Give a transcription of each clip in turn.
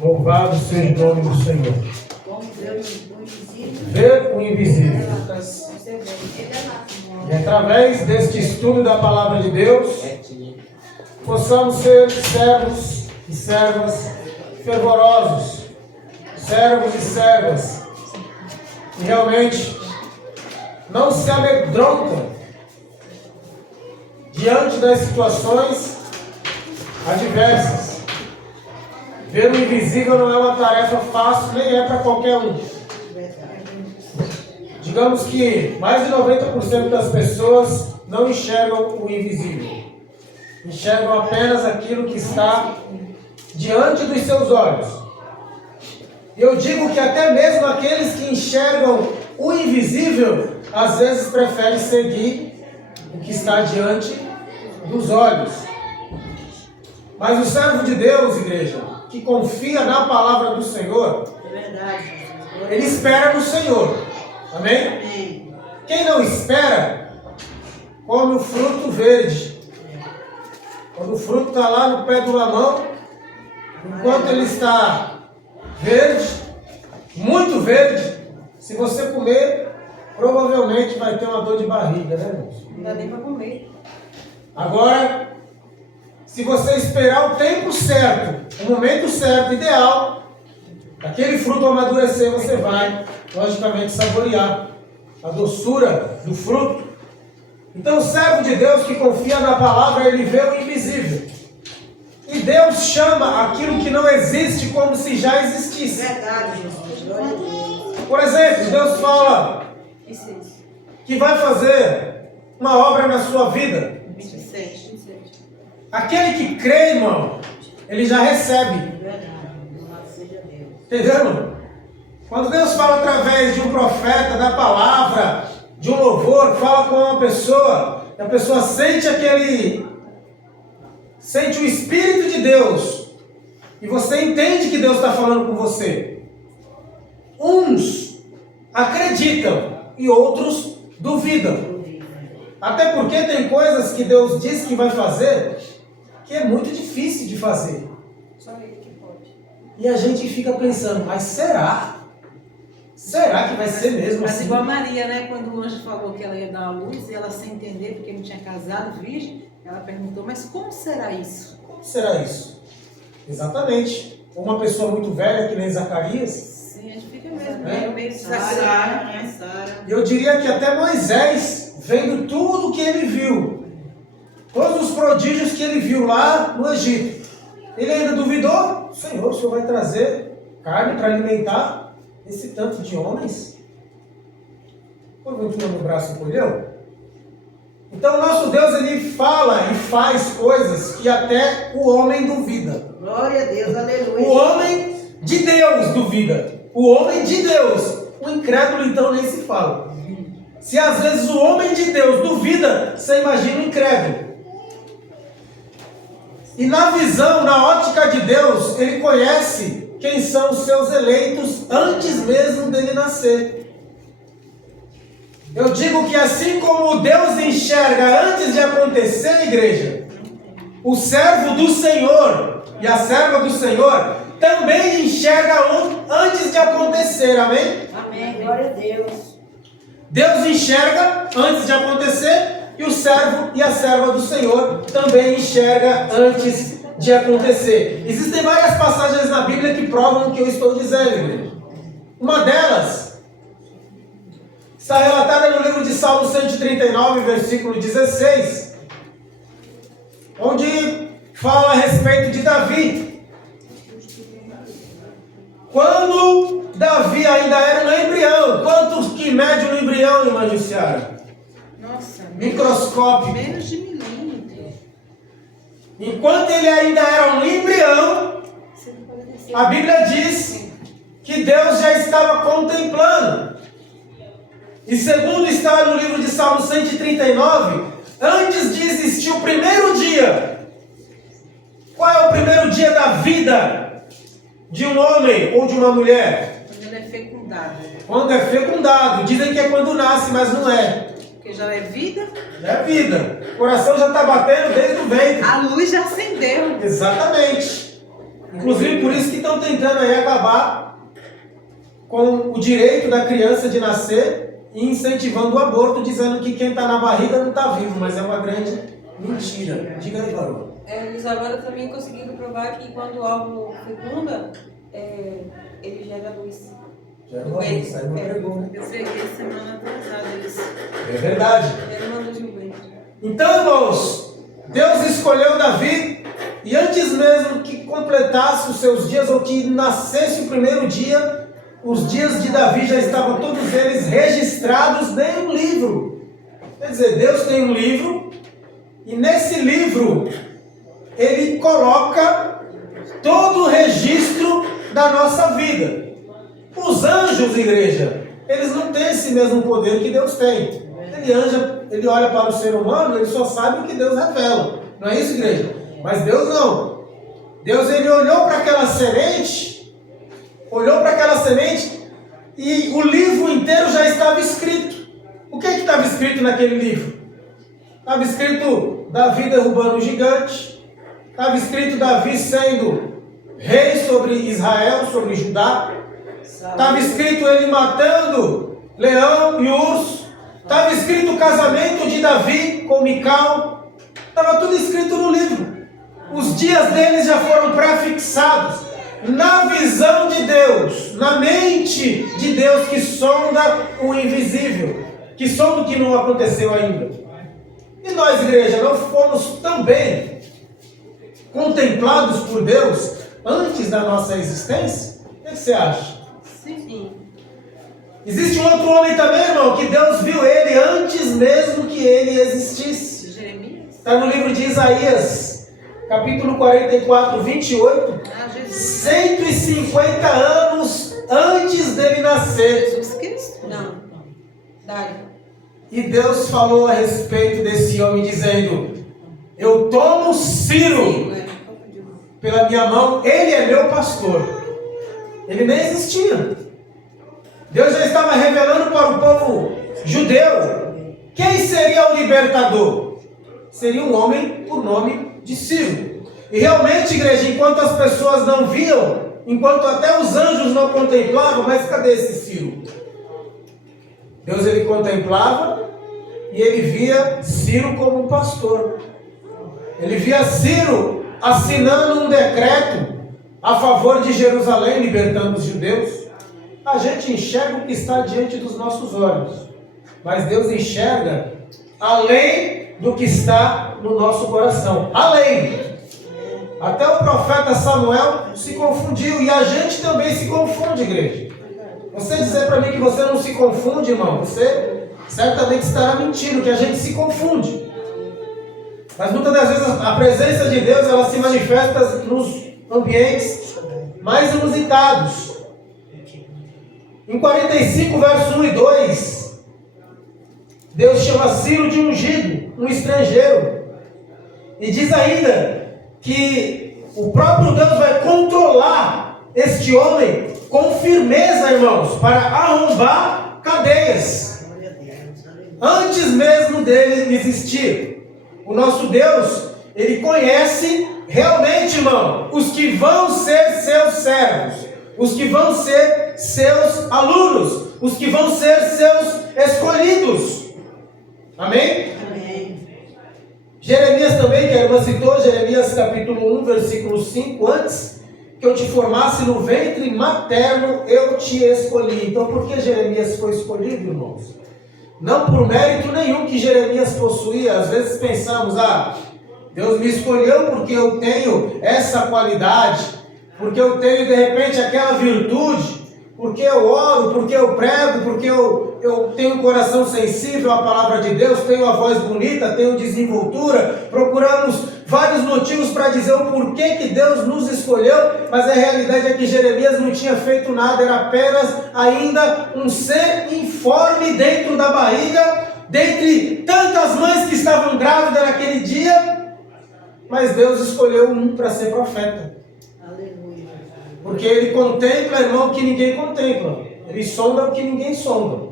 Louvado seja o nome do Senhor. Ver o invisível. E através deste estudo da palavra de Deus, possamos ser servos e servas fervorosos, servos e servas, que realmente não se amedrontam diante das situações adversas. Ver o invisível não é uma tarefa fácil, nem é para qualquer um. Digamos que mais de 90% das pessoas não enxergam o invisível. Enxergam apenas aquilo que está diante dos seus olhos. E eu digo que até mesmo aqueles que enxergam o invisível, às vezes preferem seguir o que está diante dos olhos. Mas o servo de Deus, igreja, que confia na palavra do Senhor, ele espera no Senhor. Amém? Quem não espera, come o fruto verde. Quando o fruto está lá no pé do mamão, enquanto ele está verde, muito verde, se você comer, provavelmente vai ter uma dor de barriga, né, irmãos? Não dá nem para comer. Agora, se você esperar o tempo certo, o momento certo, ideal, aquele fruto amadurecer, você vai, logicamente, saborear a doçura do fruto. Então, o servo de Deus que confia na palavra, ele vê o invisível. E Deus chama aquilo que não existe como se já existisse. Verdade, Jesus. Glória a Deus. Por exemplo, Deus fala que vai fazer uma obra na sua vida. 27. Aquele que crê, irmão, ele já recebe. Verdade. Louvado seja Deus. Entendeu, irmão? Quando Deus fala através de um profeta, da palavra, de um louvor, fala com uma pessoa, e a pessoa sente o Espírito de Deus, e você entende que Deus está falando com você. Uns acreditam e outros duvidam. Até porque tem coisas que Deus diz que vai fazer que é muito difícil de fazer. Só ele que pode. E a gente fica pensando, mas será? Será que vai ser mesmo Mas assim? igual a Maria, né? Quando o anjo falou que ela ia dar a luz, e ela sem entender, porque não tinha casado, virgem, ela perguntou, mas como será isso? Como será isso? Exatamente. Uma pessoa muito velha, que nem Zacarias. Sim, a gente fica mesmo, É? meio Sara, né? Sara. Eu diria que até Moisés, vendo tudo que ele viu, todos os prodígios que ele viu lá no Egito, ele ainda duvidou? Senhor, o Senhor vai trazer carne para alimentar esse tanto de homens? Porventura no braço encolheu? Então o nosso Deus, ele fala e faz coisas que até o homem duvida. Glória a Deus, aleluia. O homem de Deus duvida. O homem de Deus. O incrédulo então nem se fala. Se às vezes o homem de Deus duvida, você imagina o incrédulo. E na visão, na ótica de Deus, ele conhece quem são os seus eleitos antes mesmo dele nascer. Eu digo que assim como Deus enxerga antes de acontecer, igreja, o servo do Senhor e a serva do Senhor também enxerga antes de acontecer, amém? Amém, glória a Deus. Deus enxerga antes de acontecer e o servo e a serva do Senhor também enxerga antes de acontecer. Existem várias passagens na Bíblia que provam o que eu estou dizendo, igreja. Uma delas está relatada no livro de Salmo 139, versículo 16, onde fala a respeito de Davi. Quando Davi ainda era um embrião, quantos que mede um embrião, irmã Jussiara? Nossa, Microscópio. menos de milímetro. Enquanto ele ainda era um embrião, a Bíblia diz que Deus já estava contemplando. E segundo está no livro de Salmo 139, antes de existir o primeiro dia, qual é o primeiro dia da vida de um homem ou de uma mulher? Quando ele é fecundado. Quando é fecundado. Dizem que é quando nasce, mas não é. Porque já é vida, É vida. O coração já está batendo desde o ventre. a luz já acendeu. Exatamente. Inclusive por isso que estão tentando aí acabar com o direito da criança de nascer e incentivando o aborto, dizendo que quem está na barriga não está vivo, mas é uma grande mentira. Diga aí, Varão. Eles agora também conseguiram provar que quando o óvulo fecunda, ele gera luz. Já não vai sair uma pergunta. Eu peguei semana atrasada isso. É verdade. Gera uma luz no ventre. Então, irmãos, Deus escolheu Davi e antes mesmo que completasse os seus dias ou que nascesse o primeiro dia, os dias de Davi já estavam todos eles registrados em um livro. Quer dizer, Deus tem um livro e nesse livro Ele coloca todo o registro da nossa vida. Os anjos, igreja, eles não têm esse mesmo poder que Deus tem. Ele olha para o ser humano, ele só sabe o que Deus revela. Não é isso, igreja? Mas Deus não. Deus, ele olhou para aquela semente, e o livro inteiro já estava escrito. O que estava escrito naquele livro? Estava escrito Davi derrubando um gigante, estava escrito Davi sendo rei sobre Israel, sobre Judá, estava escrito ele matando leão e urso, estava escrito o casamento de Davi com Mical, estava tudo escrito no livro. Os dias deles já foram prefixados na visão de Deus, na mente de Deus que sonda o invisível, que sonda o que não aconteceu ainda. E nós, igreja, não fomos também contemplados por Deus antes da nossa existência? O que você acha? Sim. Existe um outro homem também, irmão, que Deus viu ele antes mesmo que ele existisse. Jeremias? Está no livro de Isaías, capítulo 44, 28. Jesus. 150 anos antes dele nascer. Jesus Cristo? Não. Dário. E Deus falou a respeito desse homem, dizendo: eu tomo Ciro Confundiu. pela minha mão, ele é meu pastor. Ele nem existia. Deus já estava revelando para o povo judeu quem seria o libertador. Seria um homem por nome de Ciro. E realmente, igreja, enquanto as pessoas não viam, enquanto até os anjos não contemplavam, mas cadê esse Ciro? Deus, ele contemplava e ele via Ciro como um pastor. Ele via Ciro assinando um decreto a favor de Jerusalém, libertando os judeus. A gente enxerga o que está diante dos nossos olhos, mas Deus enxerga além do que está no nosso coração. Além. Até o profeta Samuel se confundiu e a gente também se confunde, igreja. Você dizer para mim que você não se confunde, irmão, você certamente estará mentindo, que a gente se confunde. Mas muitas das vezes a presença de Deus, ela se manifesta nos ambientes mais inusitados. Em 45, verso 1 e 2, Deus chama Ciro de ungido, um estrangeiro. E diz ainda que o próprio Deus vai controlar este homem com firmeza, irmãos, para arrombar cadeias. Antes mesmo dele existir. O nosso Deus, ele conhece realmente, irmão, os que vão ser seus servos, os que vão ser seus alunos, os que vão ser seus escolhidos. Amém? Amém. Jeremias também, que a irmã citou, Jeremias capítulo 1, versículo 5, antes que eu te formasse no ventre materno, eu te escolhi. Então, por que Jeremias foi escolhido, irmãos? Não por mérito nenhum que Jeremias possuía. Às vezes pensamos, Deus me escolheu porque eu tenho essa qualidade, porque eu tenho de repente aquela virtude, porque eu oro, porque eu prego, porque eu tenho um coração sensível à palavra de Deus, tenho a voz bonita, tenho desenvoltura. Procuramos vários motivos para dizer o porquê que Deus nos escolheu, mas a realidade é que Jeremias não tinha feito nada, era apenas ainda um ser informe dentro da barriga, dentre tantas mães que estavam grávidas naquele dia, mas Deus escolheu um para ser profeta. Aleluia. Porque ele contempla, irmão, o que ninguém contempla. Ele sonda o que ninguém sonda.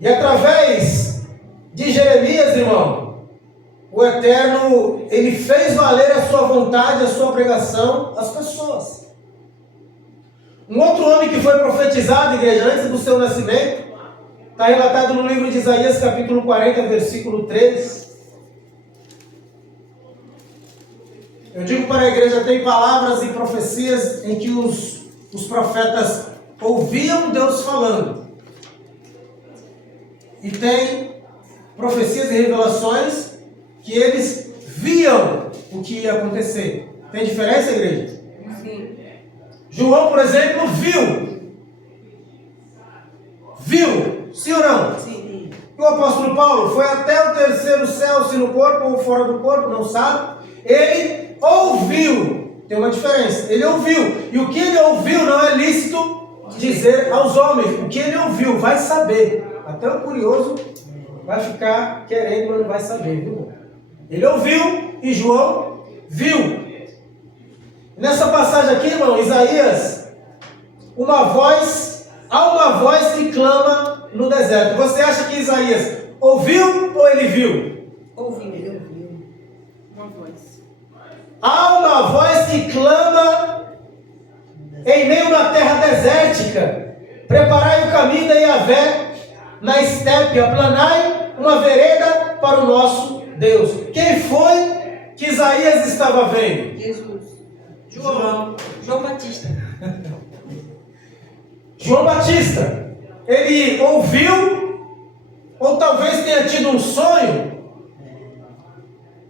E através de Jeremias, irmão, o Eterno, ele fez valer a sua vontade, a sua pregação às pessoas. Um outro homem que foi profetizado, igreja, antes do seu nascimento, está relatado no livro de Isaías, capítulo 40, versículo 3. Eu digo para a igreja, tem palavras e profecias em que os profetas ouviam Deus falando. E tem profecias e revelações que eles viam o que ia acontecer. Tem diferença, igreja? Sim. João, por exemplo, viu. Viu, sim ou não? Sim. O apóstolo Paulo foi até o terceiro céu, se no corpo ou fora do corpo, não sabe. Ele ouviu. Tem uma diferença. Ele ouviu. E o que ele ouviu não é lícito dizer aos homens. O que ele ouviu, vai saber. Até o curioso vai ficar querendo, mas não vai saber, viu? Ele ouviu e João viu. Nessa passagem aqui, irmão, Isaías, há uma voz que clama no deserto. Você acha que Isaías ouviu ou ele viu? Ouvindo. Ele ouviu. Uma voz. Há uma voz que clama em meio da terra desértica. Preparai o caminho da Yahvé na estepe, aplanai uma vereda para o nosso Deus. Quem foi que Isaías estava vendo? Jesus. João Batista. João Batista. Ele ouviu, ou talvez tenha tido um sonho,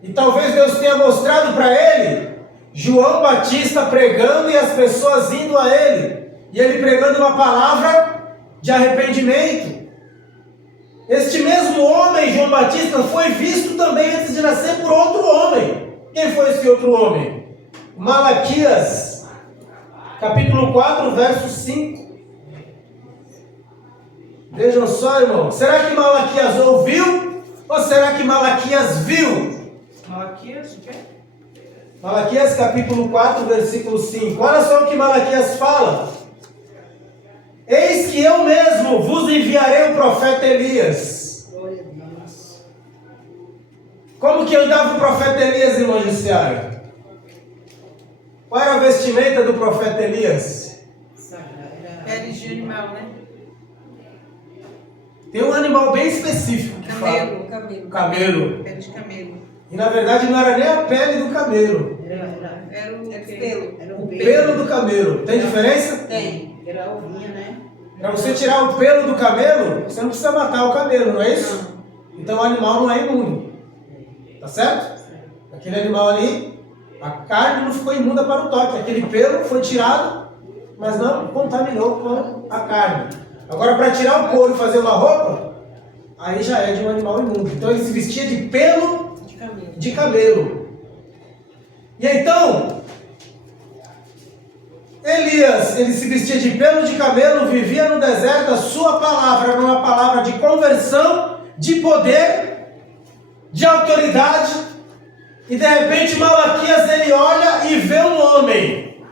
e talvez Deus tenha mostrado para ele João Batista pregando e as pessoas indo a ele, e ele pregando uma palavra de arrependimento. Este mesmo homem, João Batista, foi visto também antes de nascer por outro homem. Quem foi esse outro homem? Malaquias, capítulo 4, verso 5. Vejam só, irmão. Será que Malaquias ouviu ou será que Malaquias viu? Malaquias, o quê? Malaquias, capítulo 4, versículo 5. Olha só o que Malaquias fala. Eis que eu mesmo vos enviarei o profeta Elias. Glória a Deus. Como que andava o profeta Elias, irmão Jussiário? Qual era a vestimenta do profeta Elias? Sagrada. Pele de animal, né? Tem um animal bem específico que fala. Camelo. Camelo. Pele de camelo. E na verdade não era nem a pele do camelo. Era o É quê? pelo. Era O pelo do camelo. Tem diferença? Tem. Era a ovinha, né? Para você tirar o pelo do camelo, você não precisa matar o camelo, não é isso? Então o animal não é imundo. Tá certo? Aquele animal ali, a carne não ficou imunda para o toque. Aquele pelo foi tirado, mas não contaminou com a carne. Agora, para tirar o couro e fazer uma roupa, aí já é de um animal imundo. Então ele se vestia de pelo De camelo. de camelo. E então, Elias, ele se vestia de pelo de camelo, vivia no deserto, a sua palavra era uma palavra de conversão, de poder, de autoridade, e de repente Malaquias ele olha e vê um homem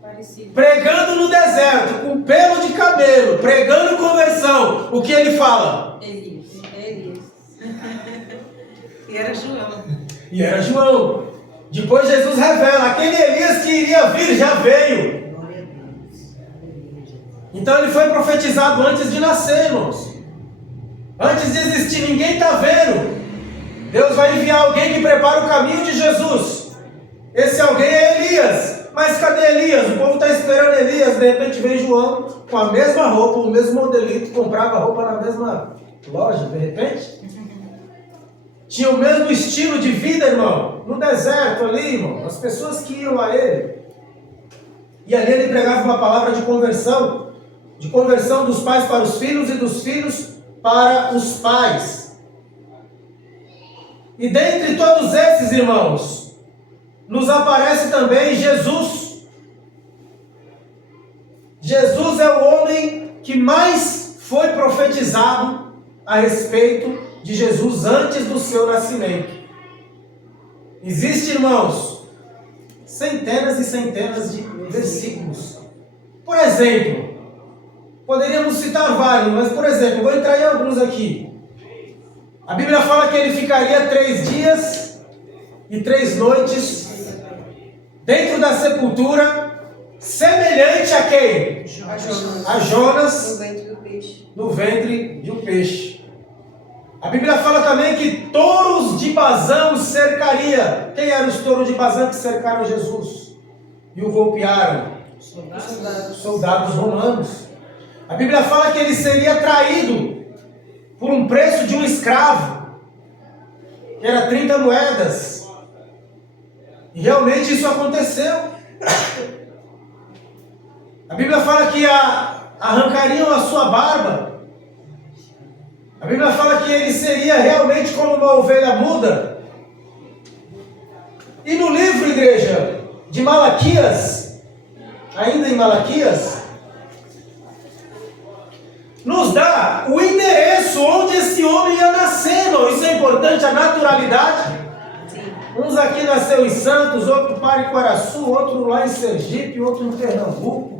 Parecido. pregando no deserto, com pelo de camelo, pregando conversão. O que ele fala? Elias. Elias. E era João. E era João. Depois Jesus revela, aquele Elias que iria vir já veio. Glória a Deus. Aleluia, Jesus. Então ele foi profetizado antes de nascer, irmãos. Antes de existir, ninguém está vendo. Deus vai enviar alguém que prepara o caminho de Jesus. Esse alguém é Elias. Mas cadê Elias? O povo está esperando Elias. De repente vem João com a mesma roupa, o mesmo modelito, comprava roupa na mesma loja, de repente. Tinha o mesmo estilo de vida, irmão. No deserto ali, irmão. As pessoas que iam a ele. E ali ele pregava uma palavra de conversão. De conversão dos pais para os filhos e dos filhos para os pais. E dentre todos esses, irmãos, nos aparece também Jesus. Jesus é o homem que mais foi profetizado a respeito de Jesus antes do seu nascimento. Existem, irmãos, centenas e centenas de versículos. Por exemplo, poderíamos citar vários, mas por exemplo, vou entrar em alguns aqui. A Bíblia fala que ele ficaria 3 dias e 3 noites dentro da sepultura, semelhante a quem? A Jonas No ventre do peixe. no ventre de um peixe. A Bíblia fala também que touros de Bazã o cercaria. Quem eram os touros de Bazã que cercaram Jesus e o golpearam? Soldados romanos. A Bíblia fala que ele seria traído por um preço de um escravo, que era 30 moedas. E realmente isso aconteceu. A Bíblia fala que arrancariam a sua barba. A Bíblia fala que ele seria realmente como uma ovelha muda. E no livro, igreja, de Malaquias, ainda em Malaquias, nos dá o endereço onde esse homem ia nascer, irmão. Isso é importante, a naturalidade. Uns aqui nasceu em Santos, outro em Pariquaraçu, outro lá em Sergipe, outro em Pernambuco.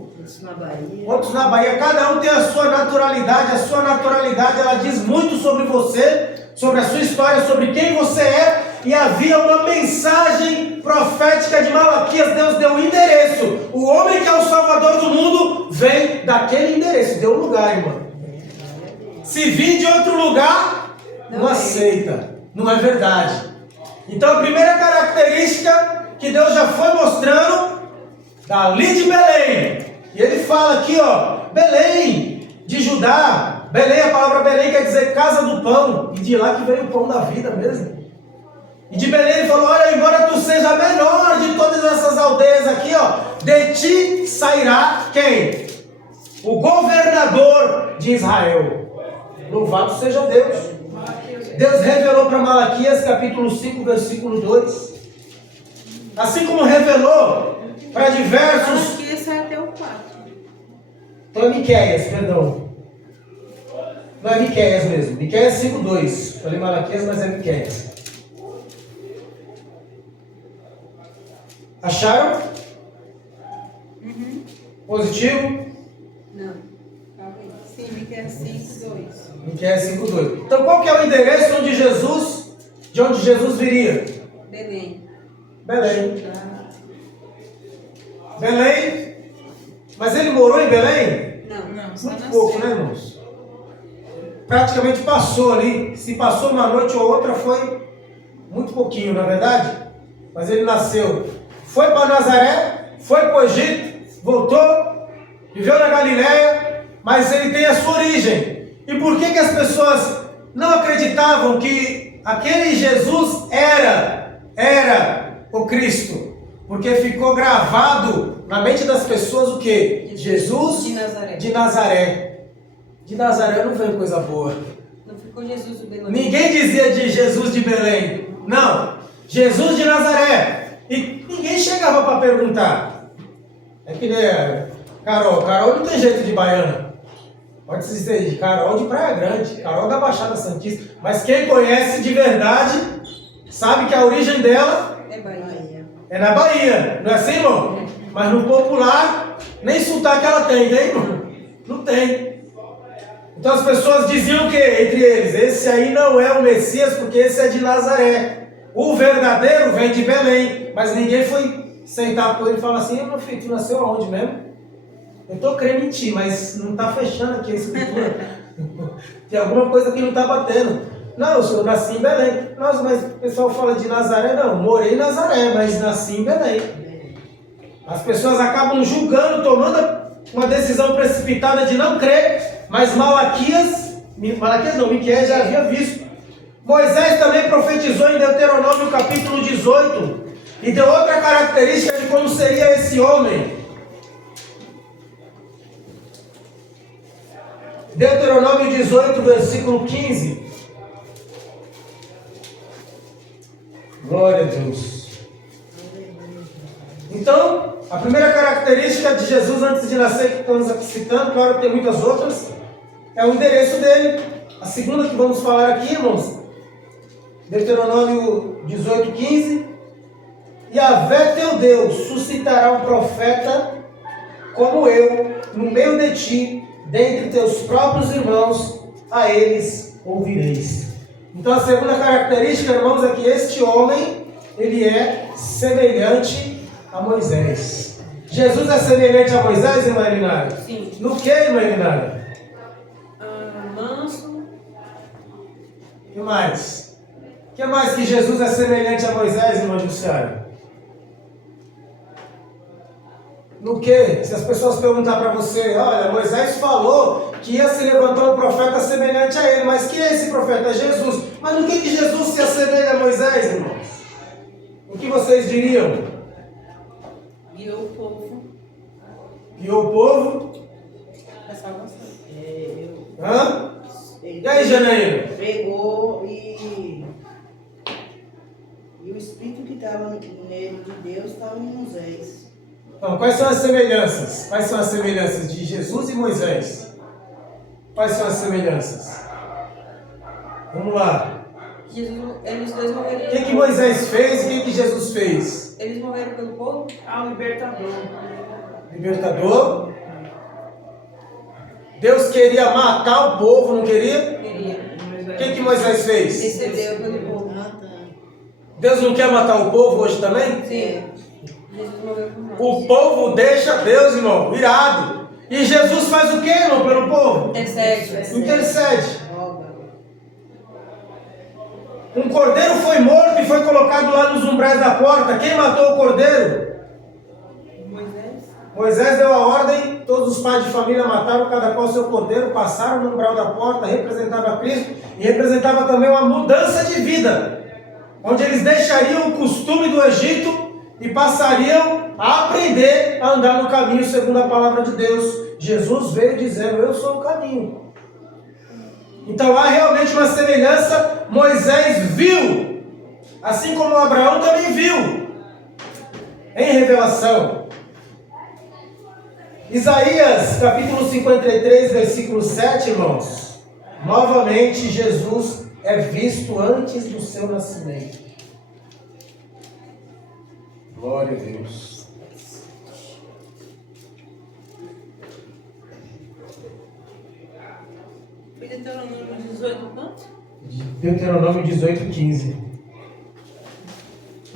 Outros na Bahia. Cada um tem a sua naturalidade. A sua naturalidade, ela diz muito sobre você, sobre a sua história, sobre quem você é. E havia uma mensagem profética de Malaquias. Deus deu um endereço. O homem que é o Salvador do mundo vem daquele endereço. Deu um lugar, irmão. Se vir de outro lugar, não aceita. Não é verdade. Então a primeira característica que Deus já foi mostrando, dali de Belém. E ele fala aqui, ó, Belém de Judá. Belém, a palavra Belém quer dizer casa do pão. E de lá que veio o pão da vida mesmo. E de Belém ele falou, olha, embora tu seja a menor de todas essas aldeias aqui, ó, de ti sairá quem? O governador de Israel. Louvado seja Deus. Deus revelou para Malaquias, capítulo 5, versículo 2. Assim como revelou para diversos... Malaquias sai até o 4. Então é Miqueias, perdão. Não é Miqueias mesmo. Miqueias 5, 2. Falei Malaquias, mas é Miqueias. Acharam? Positivo? Não. Calma aí. Sim, Miqueias 5, 2. Miqueias 5, 2. Então qual que é o endereço de onde Jesus viria? Belém. Belém. Belém. Mas ele morou em Belém? Não, só Muito nasceu. pouco, né, irmãos? Praticamente passou ali. Se passou uma noite ou outra, foi muito pouquinho, na verdade. Mas ele nasceu. Foi para Nazaré, foi para o Egito, voltou, viveu na Galileia, mas ele tem a sua origem. E por que as pessoas não acreditavam que aquele Jesus era o Cristo? Porque ficou gravado na mente das pessoas o quê? Jesus De Nazaré. de Nazaré. De Nazaré não veio coisa boa. Não ficou Jesus do Belém. Ninguém dizia de Jesus de Belém. Não. Jesus de Nazaré. E ninguém chegava para perguntar. É que nem Carol. Carol não tem jeito de baiana. Pode se dizer de Carol de Praia Grande. Carol da Baixada Santista. Mas quem conhece de verdade sabe que a origem dela É Bahia. é na Bahia. Não é assim, irmão? Mas no popular, nem sotaque ela tem, né, irmão? Não tem. Então as pessoas diziam o quê? Entre eles, esse aí não é o Messias, porque esse é de Nazaré. O verdadeiro vem de Belém. Mas ninguém foi sentar com ele e falar assim, meu filho, tu nasceu aonde mesmo? Eu estou crendo em ti, mas não está fechando aqui a escritura. Tem alguma coisa que não está batendo. Não, eu nasci em Belém. Nossa, mas o pessoal fala de Nazaré. Não, morei em Nazaré, mas nasci em Belém. As pessoas acabam julgando, tomando uma decisão precipitada de não crer. Mas Miqueias já havia visto. Moisés também profetizou em Deuteronômio capítulo 18 e deu outra característica de como seria esse homem. Deuteronômio 18, versículo 15. Glória a Deus. Então, a primeira característica de Jesus antes de nascer, que estamos aqui citando, claro que tem muitas outras, é o endereço dele. A segunda que vamos falar aqui, irmãos, Deuteronômio 18, 15. Yahvé teu Deus suscitará um profeta como eu, no meio de ti, dentre teus próprios irmãos, a eles ouvireis. Então a segunda característica, irmãos, é que este homem, ele é semelhante a Moisés. Jesus é semelhante a Moisés, irmã Elinara? Sim. No que, irmã Elinara? Manso. O que mais? O que mais que Jesus é semelhante a Moisés, irmã Jussiara? No que? Se as pessoas perguntar para você, olha, Moisés falou que ia se levantar um profeta semelhante a ele, mas quem é esse profeta? É Jesus. Mas no que Jesus se assemelha a Moisés, irmãos? O que vocês diriam? Guiou o povo. Guiou o povo? Da salvação. Hã? E aí, Janaína? Pregou e o Espírito que estava nele de Deus estava em Moisés. Então, quais são as semelhanças? Quais são as semelhanças de Jesus e Moisés? Quais são as semelhanças? Vamos lá. Eles dois morreram. O que Moisés fez e o que Jesus fez? Eles morreram pelo povo? Ah, o libertador. Libertador. Deus queria matar o povo, não queria? Queria. O que Moisés fez? Recebeu pelo povo. Deus não quer matar o povo hoje também? Sim. Jesus morreu por nós. O povo deixa Deus, irmão, irado. E Jesus faz o que, irmão, pelo povo? Intercede. Intercede. Um cordeiro foi morto e foi colocado lá nos umbrais da porta. Quem matou o cordeiro? Moisés. Moisés deu a ordem, todos os pais de família mataram cada qual seu cordeiro, passaram no umbral da porta, representava Cristo e representava também uma mudança de vida, onde eles deixariam o costume do Egito e passariam a aprender a andar no caminho segundo a palavra de Deus. Jesus veio dizendo, eu sou o caminho. Então há realmente uma semelhança. Moisés viu, assim como Abraão também viu, em revelação. Isaías, capítulo 53, versículo 7, irmãos. Novamente Jesus é visto antes do seu nascimento. Glória a Deus. Foi Deuteronômio 18, quanto? Deuteronômio 18, 15.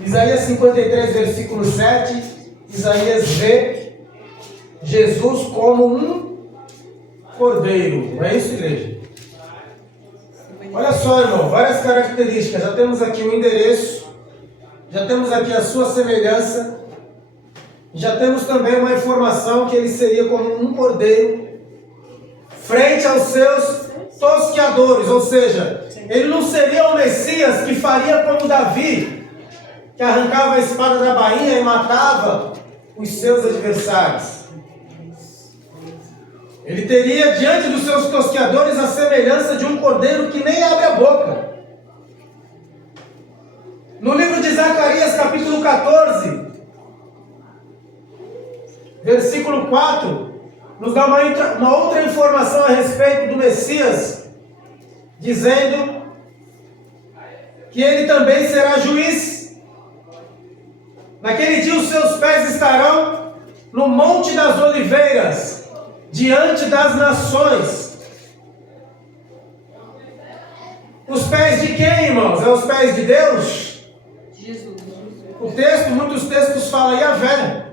Isaías 53, versículo 7. Isaías vê Jesus como um cordeiro. Não é isso, igreja? Olha só, irmão, várias características. Já temos aqui o endereço, já temos aqui a sua semelhança, já temos também uma informação que ele seria como um cordeiro frente aos seus tosqueadores, ou seja, ele não seria o Messias que faria como Davi, que arrancava a espada da bainha e matava os seus adversários. Ele teria diante dos seus tosqueadores a semelhança de um cordeiro que nem abre a boca. No livro de Zacarias, capítulo 14, versículo 4, nos dá uma outra informação a respeito do Messias, dizendo que ele também será juiz. Naquele dia os seus pés estarão no Monte das Oliveiras, diante das nações. Os pés de quem, irmãos? É os pés de Deus? Jesus. O texto, muitos textos falam Yahvé.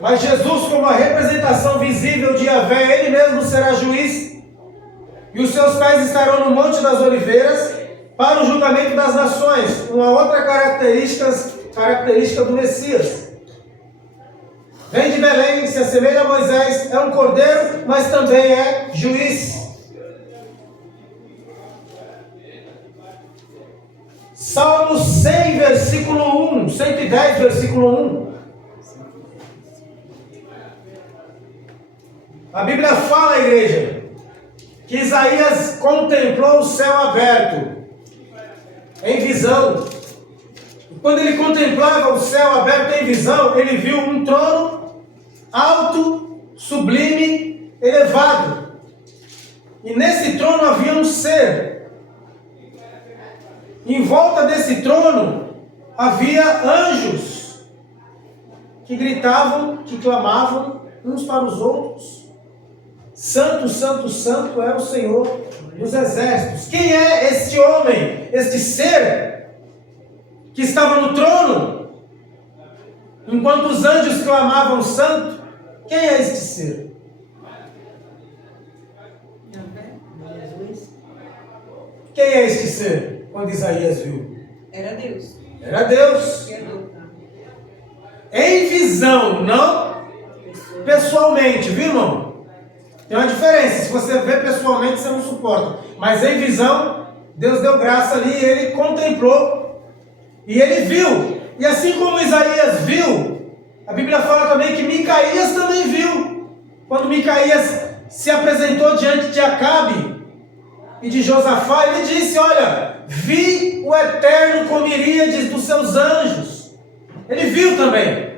Mas Jesus, como a representação visível de Yahvé, ele mesmo será juiz. E os seus pés estarão no Monte das Oliveiras para o julgamento das nações. Uma outra característica do Messias. Vem de Belém, se assemelha a Moisés, é um cordeiro, mas também é juiz. Salmo 100, versículo 1, 110, versículo 1. A Bíblia fala, igreja, que Isaías contemplou o céu aberto, em visão. E quando ele contemplava o céu aberto em visão, ele viu um trono alto, sublime, elevado. E nesse trono havia um ser. Em volta desse trono havia anjos que gritavam, que clamavam uns para os outros. Santo, santo, santo é o Senhor dos exércitos. Quem é este homem, este ser? que estava no trono, enquanto os anjos clamavam santo, quem é este ser? Jesus. Quem é este ser? Quando Isaías viu. Era Deus. Era Deus. Criador. Em visão, não pessoalmente, viu, irmão? Tem uma diferença. Se você vê pessoalmente, você não suporta. Mas em visão, Deus deu graça ali, ele contemplou e ele viu. E assim como Isaías viu, a Bíblia fala também que Micaías também viu. Quando Micaías se apresentou diante de Acabe e de Josafá, ele disse: olha, vi o Eterno com miríades dos seus anjos. Ele viu também.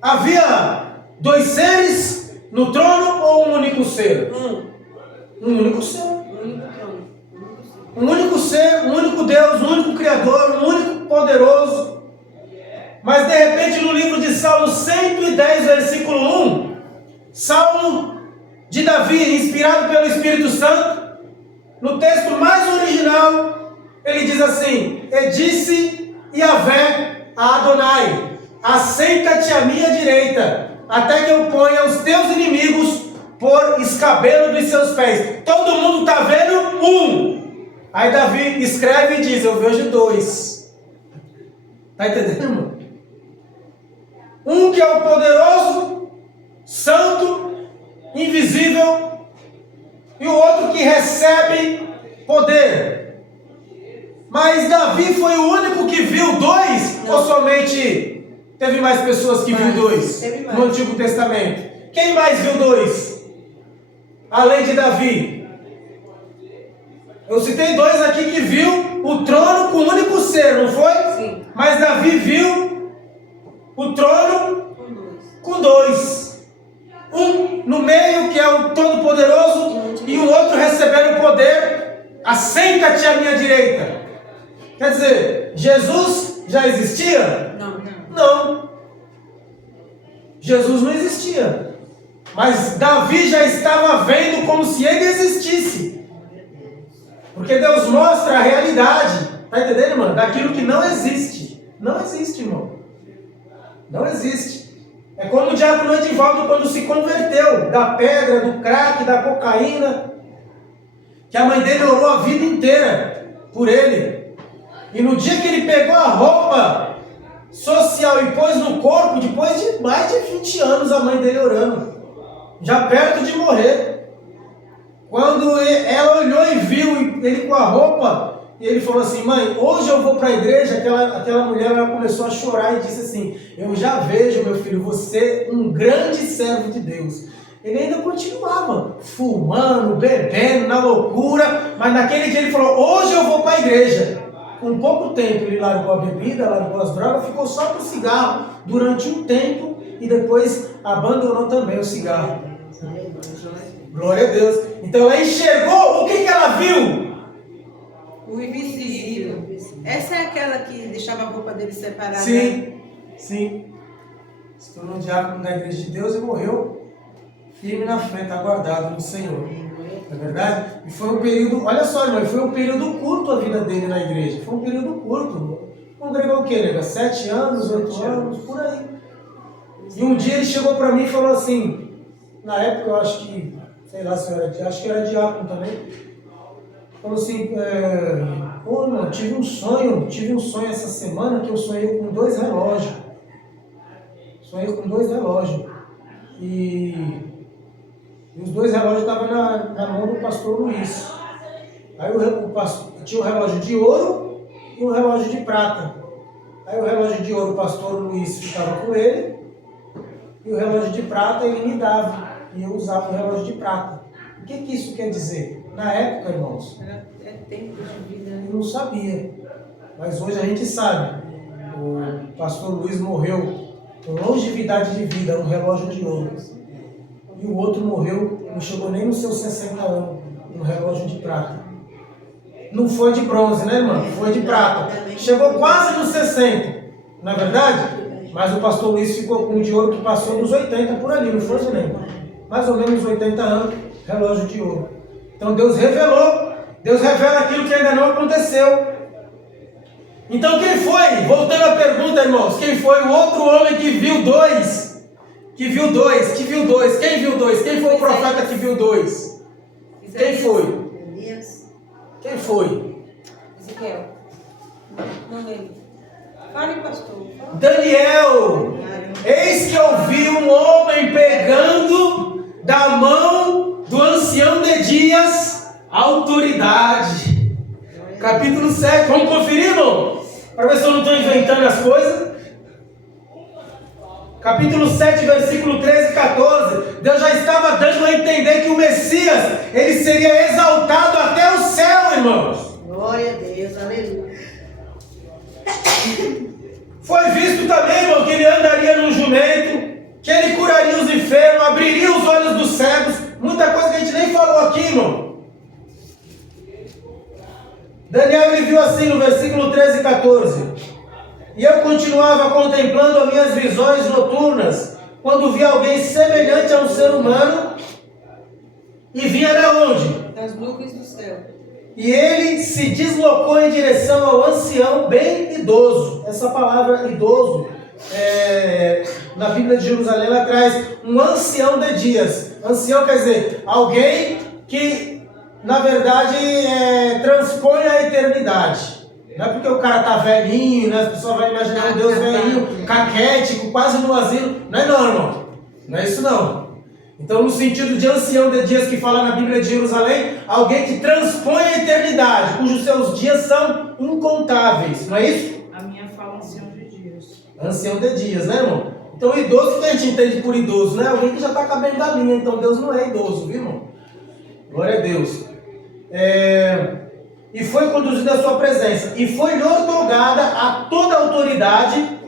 Havia dois seres no trono ou um único ser? Um único ser. Um único ser, um único Deus, um único Criador, um único poderoso. Mas de repente no livro de Salmo 110, versículo 1, Salmo de Davi, inspirado pelo Espírito Santo, no texto mais original, ele diz assim: e disse Yahvé a Adonai, assenta-te à minha direita, até que eu ponha os teus inimigos por escabelo dos seus pés. Todo mundo está vendo um. Aí Davi escreve e diz: eu vejo dois. Está entendendo, irmão? Um que é o poderoso, santo, invisível, e o outro que recebe poder. Mas Davi foi o único que viu dois? Não. Ou somente teve mais pessoas que viu dois no Antigo Testamento? Quem mais viu dois? Além de Davi. Eu citei dois aqui que viu o trono com um único ser, não foi? Sim. Mas Davi viu o trono com dois. Um no meio, que é o Todo-Poderoso, e o outro recebendo o poder. Assenta-te à minha direita. Quer dizer, Jesus já existia? Não. Jesus não existia. Mas Davi já estava vendo como se ele existisse. Porque Deus mostra a realidade. Está entendendo, irmão? Daquilo que não existe. Não existe, irmão. Não existe. É como o diácono Edivaldo quando se converteu da pedra, do crack, da cocaína, que a mãe dele orou a vida inteira por ele. E no dia que ele pegou a roupa social e pôs no corpo, depois de mais de 20 anos a mãe dele orando, já perto de morrer, quando ela olhou e viu ele com a roupa, e ele falou assim: mãe, hoje eu vou para a igreja. Aquela mulher, ela começou a chorar e disse assim: eu já vejo, meu filho, você um grande servo de Deus. Ele ainda continuava fumando, bebendo, na loucura, mas naquele dia ele falou: hoje eu vou para a igreja. Com pouco tempo ele largou a bebida, largou as drogas, ficou só com o cigarro durante um tempo e depois abandonou também o cigarro. Glória a Deus. Então ela enxergou, o que ela viu? O invisível. Essa é aquela que deixava a roupa dele separada. Sim, sim. Se tornou diácono da Igreja de Deus e morreu firme na frente, aguardado no Senhor. Não é verdade? E foi um período, olha só, irmão, foi um período curto a vida dele na igreja. Foi um período curto. Congregou o quê, nega? 7 anos, 8 anos, por aí. E um dia ele chegou para mim e falou assim, na época eu acho que, sei lá se era, acho que era diácono também. Falou assim: pô, irmão, tive um sonho essa semana que eu sonhei com 2 relógios. Sonhei com 2 relógios. E os 2 relógios estavam na mão do pastor Luiz. Aí o pastor tinha um relógio de ouro e um relógio de prata. Aí o relógio de ouro o pastor Luiz ficava com ele, e o relógio de prata ele me dava, e eu usava o relógio de prata. O que isso quer dizer? Na época, irmãos, É tempo de vida. eu não sabia, mas hoje a gente sabe. O pastor Luiz morreu com longevidade de vida, um relógio de ouro. E o outro morreu, não chegou nem nos seus 60 anos, um relógio de prata. Não foi de bronze, né, irmão? Foi de prata. Chegou quase nos 60, não é verdade? Mas o pastor Luiz ficou com um de ouro que passou dos 80 por ali, não foi, Zilene? Mais ou menos 80 anos, relógio de ouro. Então Deus revelou, Deus revela aquilo que ainda não aconteceu. Então quem foi? Voltando à pergunta, irmãos, quem foi o outro homem que viu dois? Que viu dois? Quem viu dois? Quem foi o profeta que viu dois? Quem foi? Elias. Quem foi? Ezequiel. Não lembro. Fale, pastor. Fala. Daniel. Eis que eu vi um homem pegando da mão do ancião de dias autoridade. Capítulo 7. Vamos conferir, irmão? Para ver se eu não estou inventando as coisas. Capítulo 7, versículo 13 e 14. Deus já estava dando a entender que o Messias, ele seria exaltado até o céu, irmãos. Glória a Deus, aleluia. Foi visto também, irmão, que ele andaria num jumento, que ele curaria os enfermos, abriria os olhos dos cegos. Muita coisa que a gente nem falou aqui, irmão. Daniel, ele viu assim no versículo 13 e 14. E eu continuava contemplando as minhas visões noturnas, quando vi alguém semelhante a um ser humano, e vinha de onde? Das nuvens do céu. E ele se deslocou em direção ao ancião bem idoso. Essa palavra idoso, na Bíblia de Jerusalém, ela traz um ancião de dias. Ancião quer dizer alguém que, na verdade, transpõe a eternidade. Não é porque o cara tá velhinho, né? As pessoas vão imaginar um Deus velhinho, caquético, quase no asilo. Não é não, irmão. Não é isso não. Então, no sentido de ancião de dias que fala na Bíblia de Jerusalém, alguém que transpõe a eternidade, cujos seus dias são incontáveis. Não é isso? A minha fala ancião de dias. Ancião de dias, né, irmão? Então, idoso, o que a gente entende por idoso, né? Alguém que já está cabendo da linha. Então, Deus não é idoso, viu, irmão? Glória a Deus. E foi conduzido à sua presença. E foi-lhe otorgada a toda a autoridade,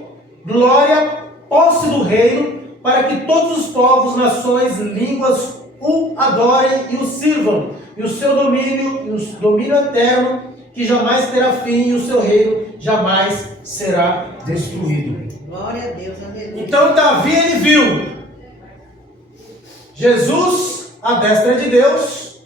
glória, posse do reino, para que todos os povos, nações, línguas o adorem e o sirvam. E o seu domínio eterno, que jamais terá fim, e o seu reino jamais será destruído. Glória a Deus, aleluia. Então Davi, ele viu Jesus à destra de Deus,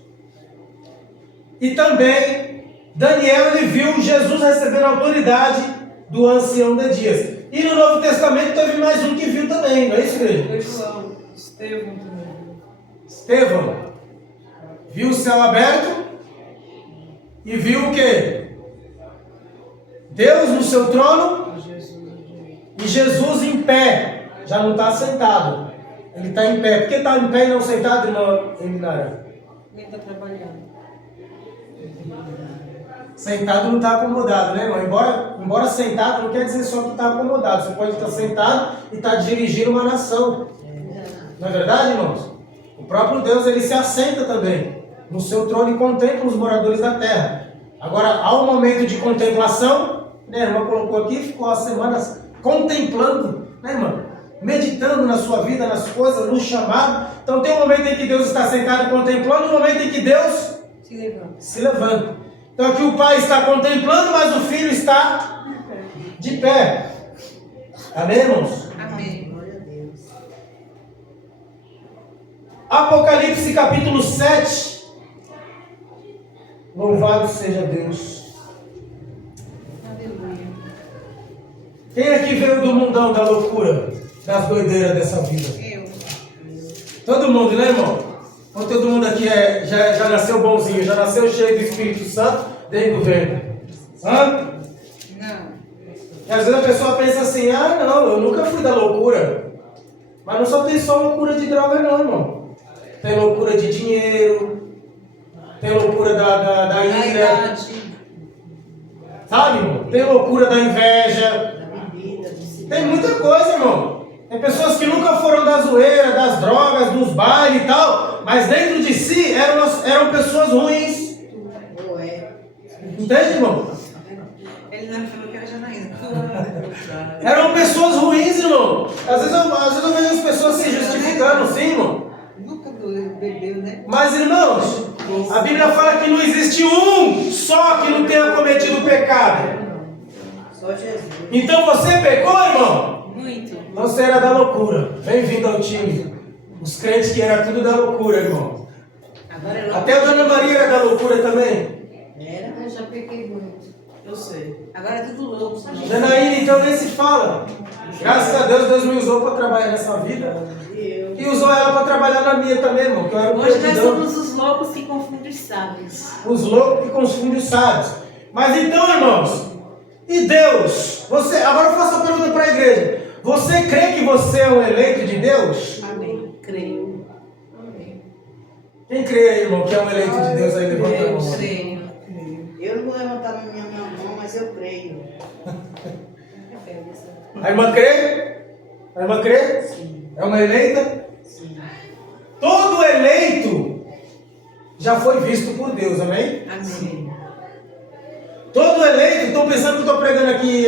e também Daniel, ele viu Jesus recebendo a autoridade do ancião de dias. E no Novo Testamento teve mais um que viu também, não é isso, igreja? Foi João, Estevão também. Estevão viu o céu aberto e viu o quê? Deus no seu trono e Jesus em pé. Já não está sentado, ele está em pé. Por que está em pé e não sentado, irmão Eminara? Ele está trabalhando. Sentado não está acomodado, né, irmão? Embora sentado não quer dizer só que está acomodado. Você pode estar sentado e estar dirigindo uma nação. Não é verdade, irmãos? O próprio Deus, ele se assenta também no seu trono e contempla os moradores da terra. Agora, há um momento de contemplação, né, a irmã colocou aqui, ficou as semanas contemplando, né, irmã? Meditando na sua vida, nas coisas, no chamado. Então tem um momento em que Deus está sentado contemplando e um momento em que Deus se levanta. Então aqui o pai está contemplando, mas o filho está de pé. Amém, irmãos? Amém. Glória a Deus. Apocalipse capítulo 7. Louvado seja Deus. Aleluia. Quem aqui veio do mundão, da loucura, das doideiras dessa vida? Eu. Todo mundo, né, irmão? Ou todo mundo aqui já nasceu bonzinho, já nasceu cheio do Espírito Santo dentro do ventre? Hã? Não. E às vezes a pessoa pensa assim, não, eu nunca fui da loucura. Mas não só tem só loucura de droga não, irmão. Tem loucura de dinheiro, tem loucura da ira, sabe, irmão? Tem loucura da inveja, Da bebida, do cigarro. tem muita coisa, irmão. Tem pessoas que nunca foram da zoeira, das drogas, dos bailes e tal, mas dentro de si eram pessoas ruins. Ou é. Entende, irmão? Ele não falou que era Janaína. Eram pessoas ruins, irmão. Às vezes eu vejo as pessoas se justificando, sim, irmão. Nunca bebeu, né? Mas, irmãos, a Bíblia fala que não existe um só que não tenha cometido pecado. Só Jesus. Então você pecou, irmão? Muito. Então você era da loucura. Bem-vindo ao time. Os crentes que era tudo da loucura, irmão. Agora é Até a Dona Maria era da loucura também. Era? Eu já pequei muito. Eu sei. Agora é tudo louco. Janaína, então nem se fala. Graças a Deus, Deus me usou para trabalhar nessa vida. E usou ela para trabalhar na minha também, irmão. Que eu era um Hoje nós perdidão. somos os loucos que confundem os sábios. Os loucos que confundem os sábios. Mas então, irmãos, e Deus? Agora eu faço a pergunta para a igreja. Você crê que você é um eleito de Deus? Amém. Creio. Quem crê aí, irmão, que é um eleito de Deus aí? Levanta a mão. Creio. Eu não vou levantar minha mão, mas eu creio. A irmã crê? A irmã crê? Sim. É uma eleita? Sim. Todo eleito já foi visto por Deus, amém? Amém. Todo eleito, estão pensando que eu estou pregando aqui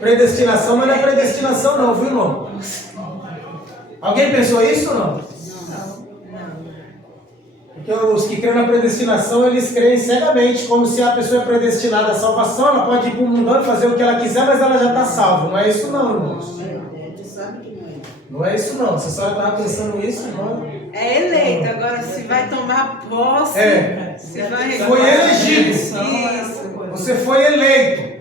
predestinação, mas não é predestinação não, viu, irmão? Alguém pensou isso ou não? Não. Porque os que creem na predestinação, eles creem cegamente, como se a pessoa é predestinada à salvação, ela pode ir para o mundão e fazer o que ela quiser, mas ela já está salva. Não é isso não, irmãos. Você sabe que não é. Não é isso não. Você só estava pensando isso, irmão. É eleito. Agora, se vai tomar posse, se vai... Foi elegido. Isso. Você foi eleito.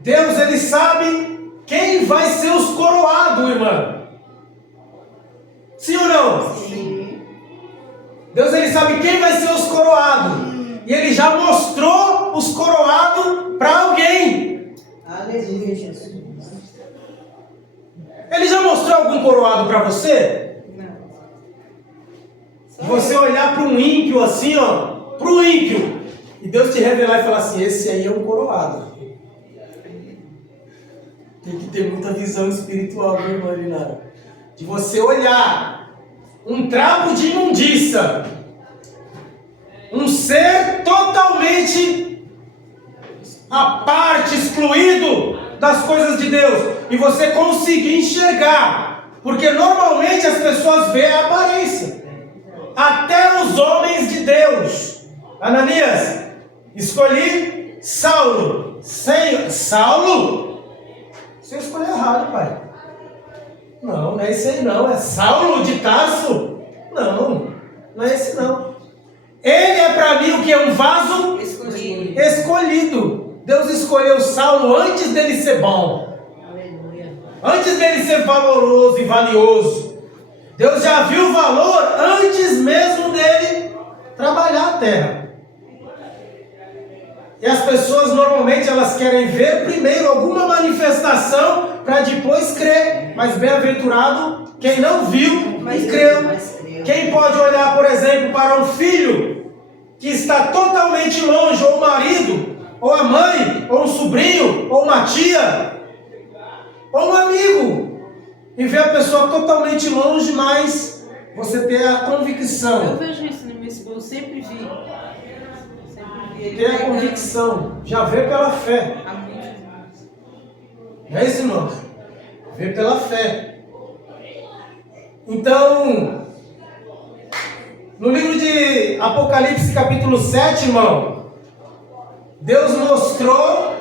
Deus, ele sabe quem vai ser os coroados, irmã. Sim ou não? Sim. Deus, ele sabe quem vai ser os coroados. E ele já mostrou os coroados para alguém. Aleluia, Jesus. Ele já mostrou algum coroado para você? Não. E você olhar para um ímpio assim, ó. Para o ímpio. E Deus te revelar e falar assim, esse aí é um coroado. Tem que ter muita visão espiritual, viu, irmã Linara? De você olhar um trapo de imundícia, um ser totalmente à parte, excluído das coisas de Deus, e você conseguir enxergar, porque normalmente as pessoas veem a aparência, até os homens de Deus. Ananias, escolhi Saulo. Saulo? Você escolheu errado, pai. Não é esse aí não. É Saulo de Tarso? Não é esse não. Ele é para mim o que? Um vaso escolhido. Deus escolheu Saulo antes dele ser bom. Aleluia. Antes dele ser valoroso e valioso. Deus já viu o valor antes mesmo dele trabalhar a terra. E as pessoas normalmente elas querem ver primeiro alguma manifestação para depois crer. Mas bem-aventurado quem não viu e creu. Quem pode olhar, por exemplo, para um filho que está totalmente longe, ou o marido, ou a mãe, ou um sobrinho, ou uma tia, ou um amigo, e ver a pessoa totalmente longe, mas você ter a convicção. Eu vejo isso no meu esposo, sempre vi. Ter a convicção, já vê pela fé. Há muitos anos. Não é isso, irmão? Vê pela fé. Então, no livro de Apocalipse, capítulo 7, irmão, Deus mostrou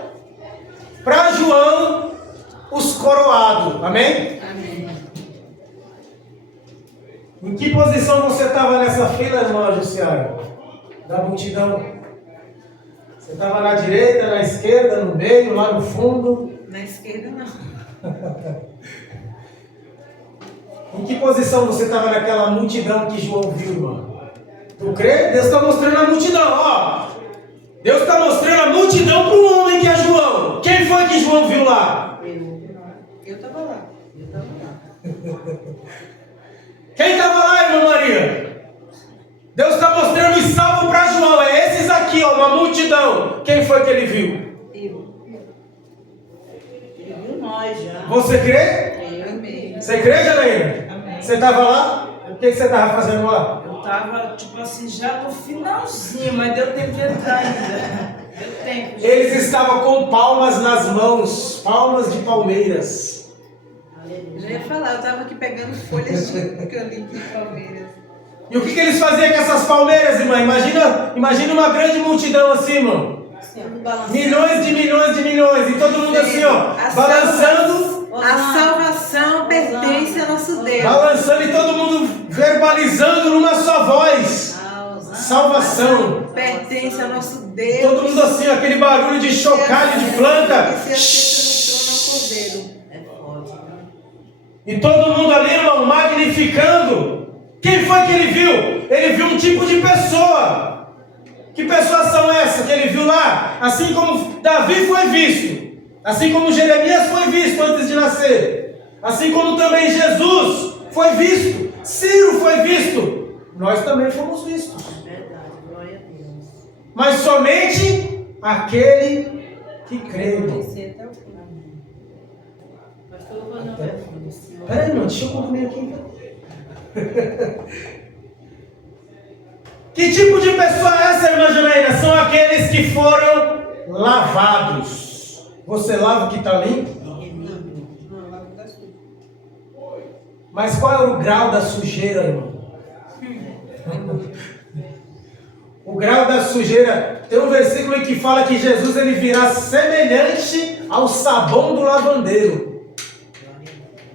para João os coroados. Amém? Amém. Em que posição você estava nessa fila, irmã Jussiara? Da multidão? Você estava na direita, na esquerda, no meio, lá no fundo? Na esquerda, não. Em que posição você estava naquela multidão que João viu, irmão? Tu crê? Deus está mostrando a multidão, ó. Deus está mostrando a multidão para um homem que é João. Quem foi que João viu lá? Eu estava lá. Quem estava lá, irmã Maria? Deus está mostrando os salvos para João. É esses aqui, ó, uma multidão. Quem foi que ele viu? Eu. Ele viu nós já. Você crê? Amém. Você crê, Janaína? Amém. Você estava lá? O que você estava fazendo lá? Eu tava, tipo assim, já no finalzinho, mas deu tempo de entrar ainda. Deu tempo. Eles estavam com palmas nas mãos, palmas de palmeiras. Eu já ia falar, eu estava aqui pegando folhas de eucalipto de Palmeiras. E o que eles faziam com essas palmeiras, irmã? Imagina uma grande multidão assim, irmão. Milhões de milhões de milhões. E todo mundo assim, ó, balançando. A salvação pertence a nosso Deus. Balançando e todo mundo verbalizando numa só voz. salvação. Pertence ao nosso Deus. Todo mundo assim, aquele barulho de chocalho de planta. Que se assenta no trono ao Cordeiro. É forte, né? E todo mundo ali, irmão, magnificando. Quem foi que ele viu? Ele viu um tipo de pessoa. Que pessoas são essas que ele viu lá? Assim como Davi foi visto. Assim como Jeremias foi visto antes de nascer. Assim como também Jesus foi visto. Ciro foi visto. Nós também fomos vistos. É verdade, glória a Deus. Mas somente aquele que crê, irmão. Descer até o final. Pastor, eu vou fazer uma pergunta. Senhor. Peraí, irmão, deixa eu concluir aqui. Que tipo de pessoa é essa, irmã Janaína? São aqueles que foram lavados. Você lava o que está limpo? Não, lá no da sul. Mas qual é o grau da sujeira, irmão? O grau da sujeira. Tem um versículo que fala que Jesus ele virá semelhante ao sabão do lavandeiro.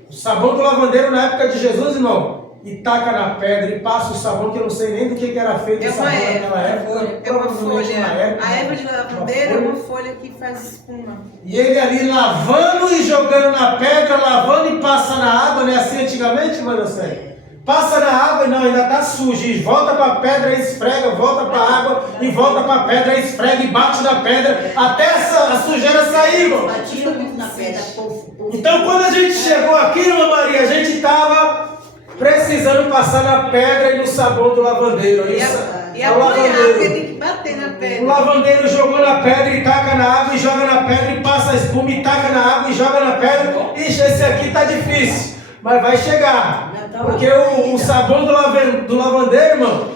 O sabão do lavandeiro na época de Jesus, irmão, e taca na pedra e passa o sabão, que eu não sei nem do que era feito o É sabão uma naquela época. É uma provavelmente folha. na época, A erva de lavandeira é folha. uma folha que faz espuma. E ele ali lavando e jogando na pedra, lavando e passa na água, não é assim antigamente, mano? Passa na água e não, ainda está sujo. E volta para a pedra e esfrega, volta para a água e volta para a pedra e esfrega e bate na pedra até a sujeira sair, irmão. Batia muito na pedra, Então quando a gente chegou aqui, irmã Maria, a gente estava precisando passar na pedra e no sabão do lavandeiro. E Isso a é o porque lavandeiro. tem que bater na O pedra. lavandeiro jogou na pedra e taca na água e joga na pedra e passa a espuma e taca na água e joga na pedra. Ixi, esse aqui tá difícil, mas vai chegar. Porque o sabão do lavandeiro, irmão,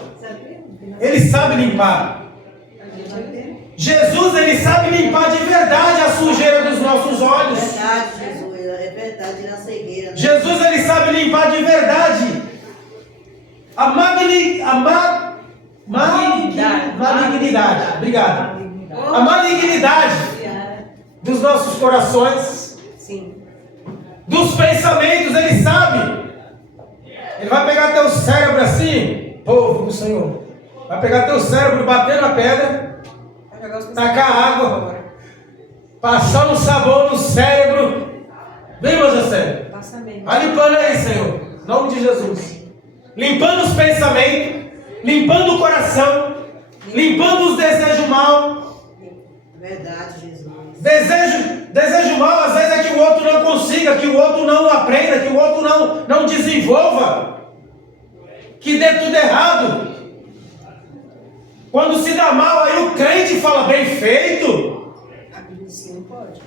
ele sabe limpar. Jesus, ele sabe limpar de verdade a sujeira dos nossos olhos. Verdade, Jesus, é verdade, na cegueira. Né? Jesus, ele sabe limpar de verdade a malignidade. Obrigado. A malignidade dos nossos corações, Sim. dos pensamentos, ele sabe. Ele vai pegar teu cérebro assim, povo do Senhor. Vai pegar teu cérebro, bater na pedra, Vai jogar os tacar água, passar um sabão no cérebro. Vem, meu José. Passa mesmo. Vai limpando aí, Senhor. Em nome de Jesus. Limpando os pensamentos, limpando o coração, limpando os desejos mal. Verdade, Jesus. Desejo mal, às vezes é que o outro não consiga, que o outro não aprenda, que o outro não desenvolva, que dê tudo errado. Quando se dá mal, aí o crente fala bem feito. A Bíblia diz que não pode.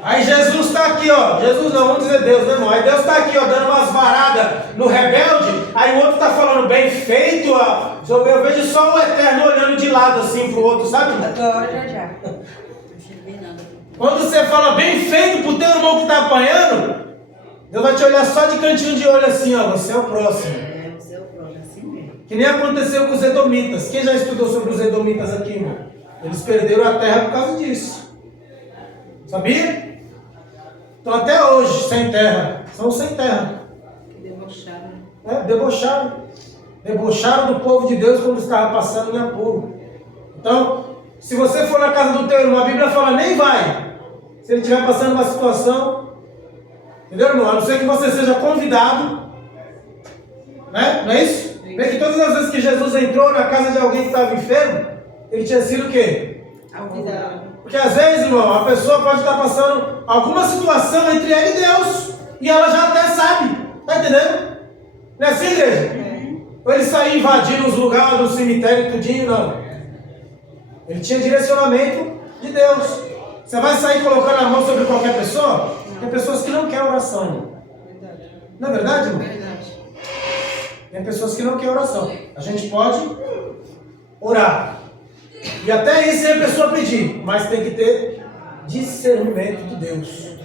Aí Jesus está aqui, ó. Jesus não, vamos dizer Deus, né, irmão? Aí Deus está aqui, ó, dando umas varadas no rebelde. Aí o outro está falando bem feito, ó. Eu vejo só o Eterno olhando de lado assim pro outro, sabe? Agora já. Não cheguei nada. Quando você fala bem feito pro teu irmão que está apanhando, Deus vai te olhar só de cantinho de olho assim, ó. Você é o próximo. É, você é o próprio, assim mesmo. Que nem aconteceu com os edomitas. Quem já estudou sobre os edomitas aqui, irmão? Eles perderam a terra por causa disso. Sabia? Estão até hoje sem terra. São sem terra. Que debocharam. Debocharam. Debocharam do povo de Deus quando estava passando em apuro. Então, se você for na casa do teu irmão, a Bíblia fala, nem vai. Se ele estiver passando uma situação, entendeu, irmão? A não ser que você seja convidado, né? Não é isso? Vê que todas as vezes que Jesus entrou na casa de alguém que estava enfermo, ele tinha sido o quê? Convidado. Porque às vezes, irmão, a pessoa pode estar passando alguma situação entre ela e Deus, e ela já até sabe. Tá entendendo? Não é assim, igreja? Ou ele saía invadindo os lugares do cemitério e tudinho, não. Ele tinha direcionamento de Deus. Você vai sair colocando a mão sobre qualquer pessoa? Tem pessoas que não querem oração, irmão. Não é verdade, irmão? Verdade. Tem pessoas que não querem oração. A gente pode orar. E até isso é a pessoa pedir. Mas tem que ter discernimento de Deus.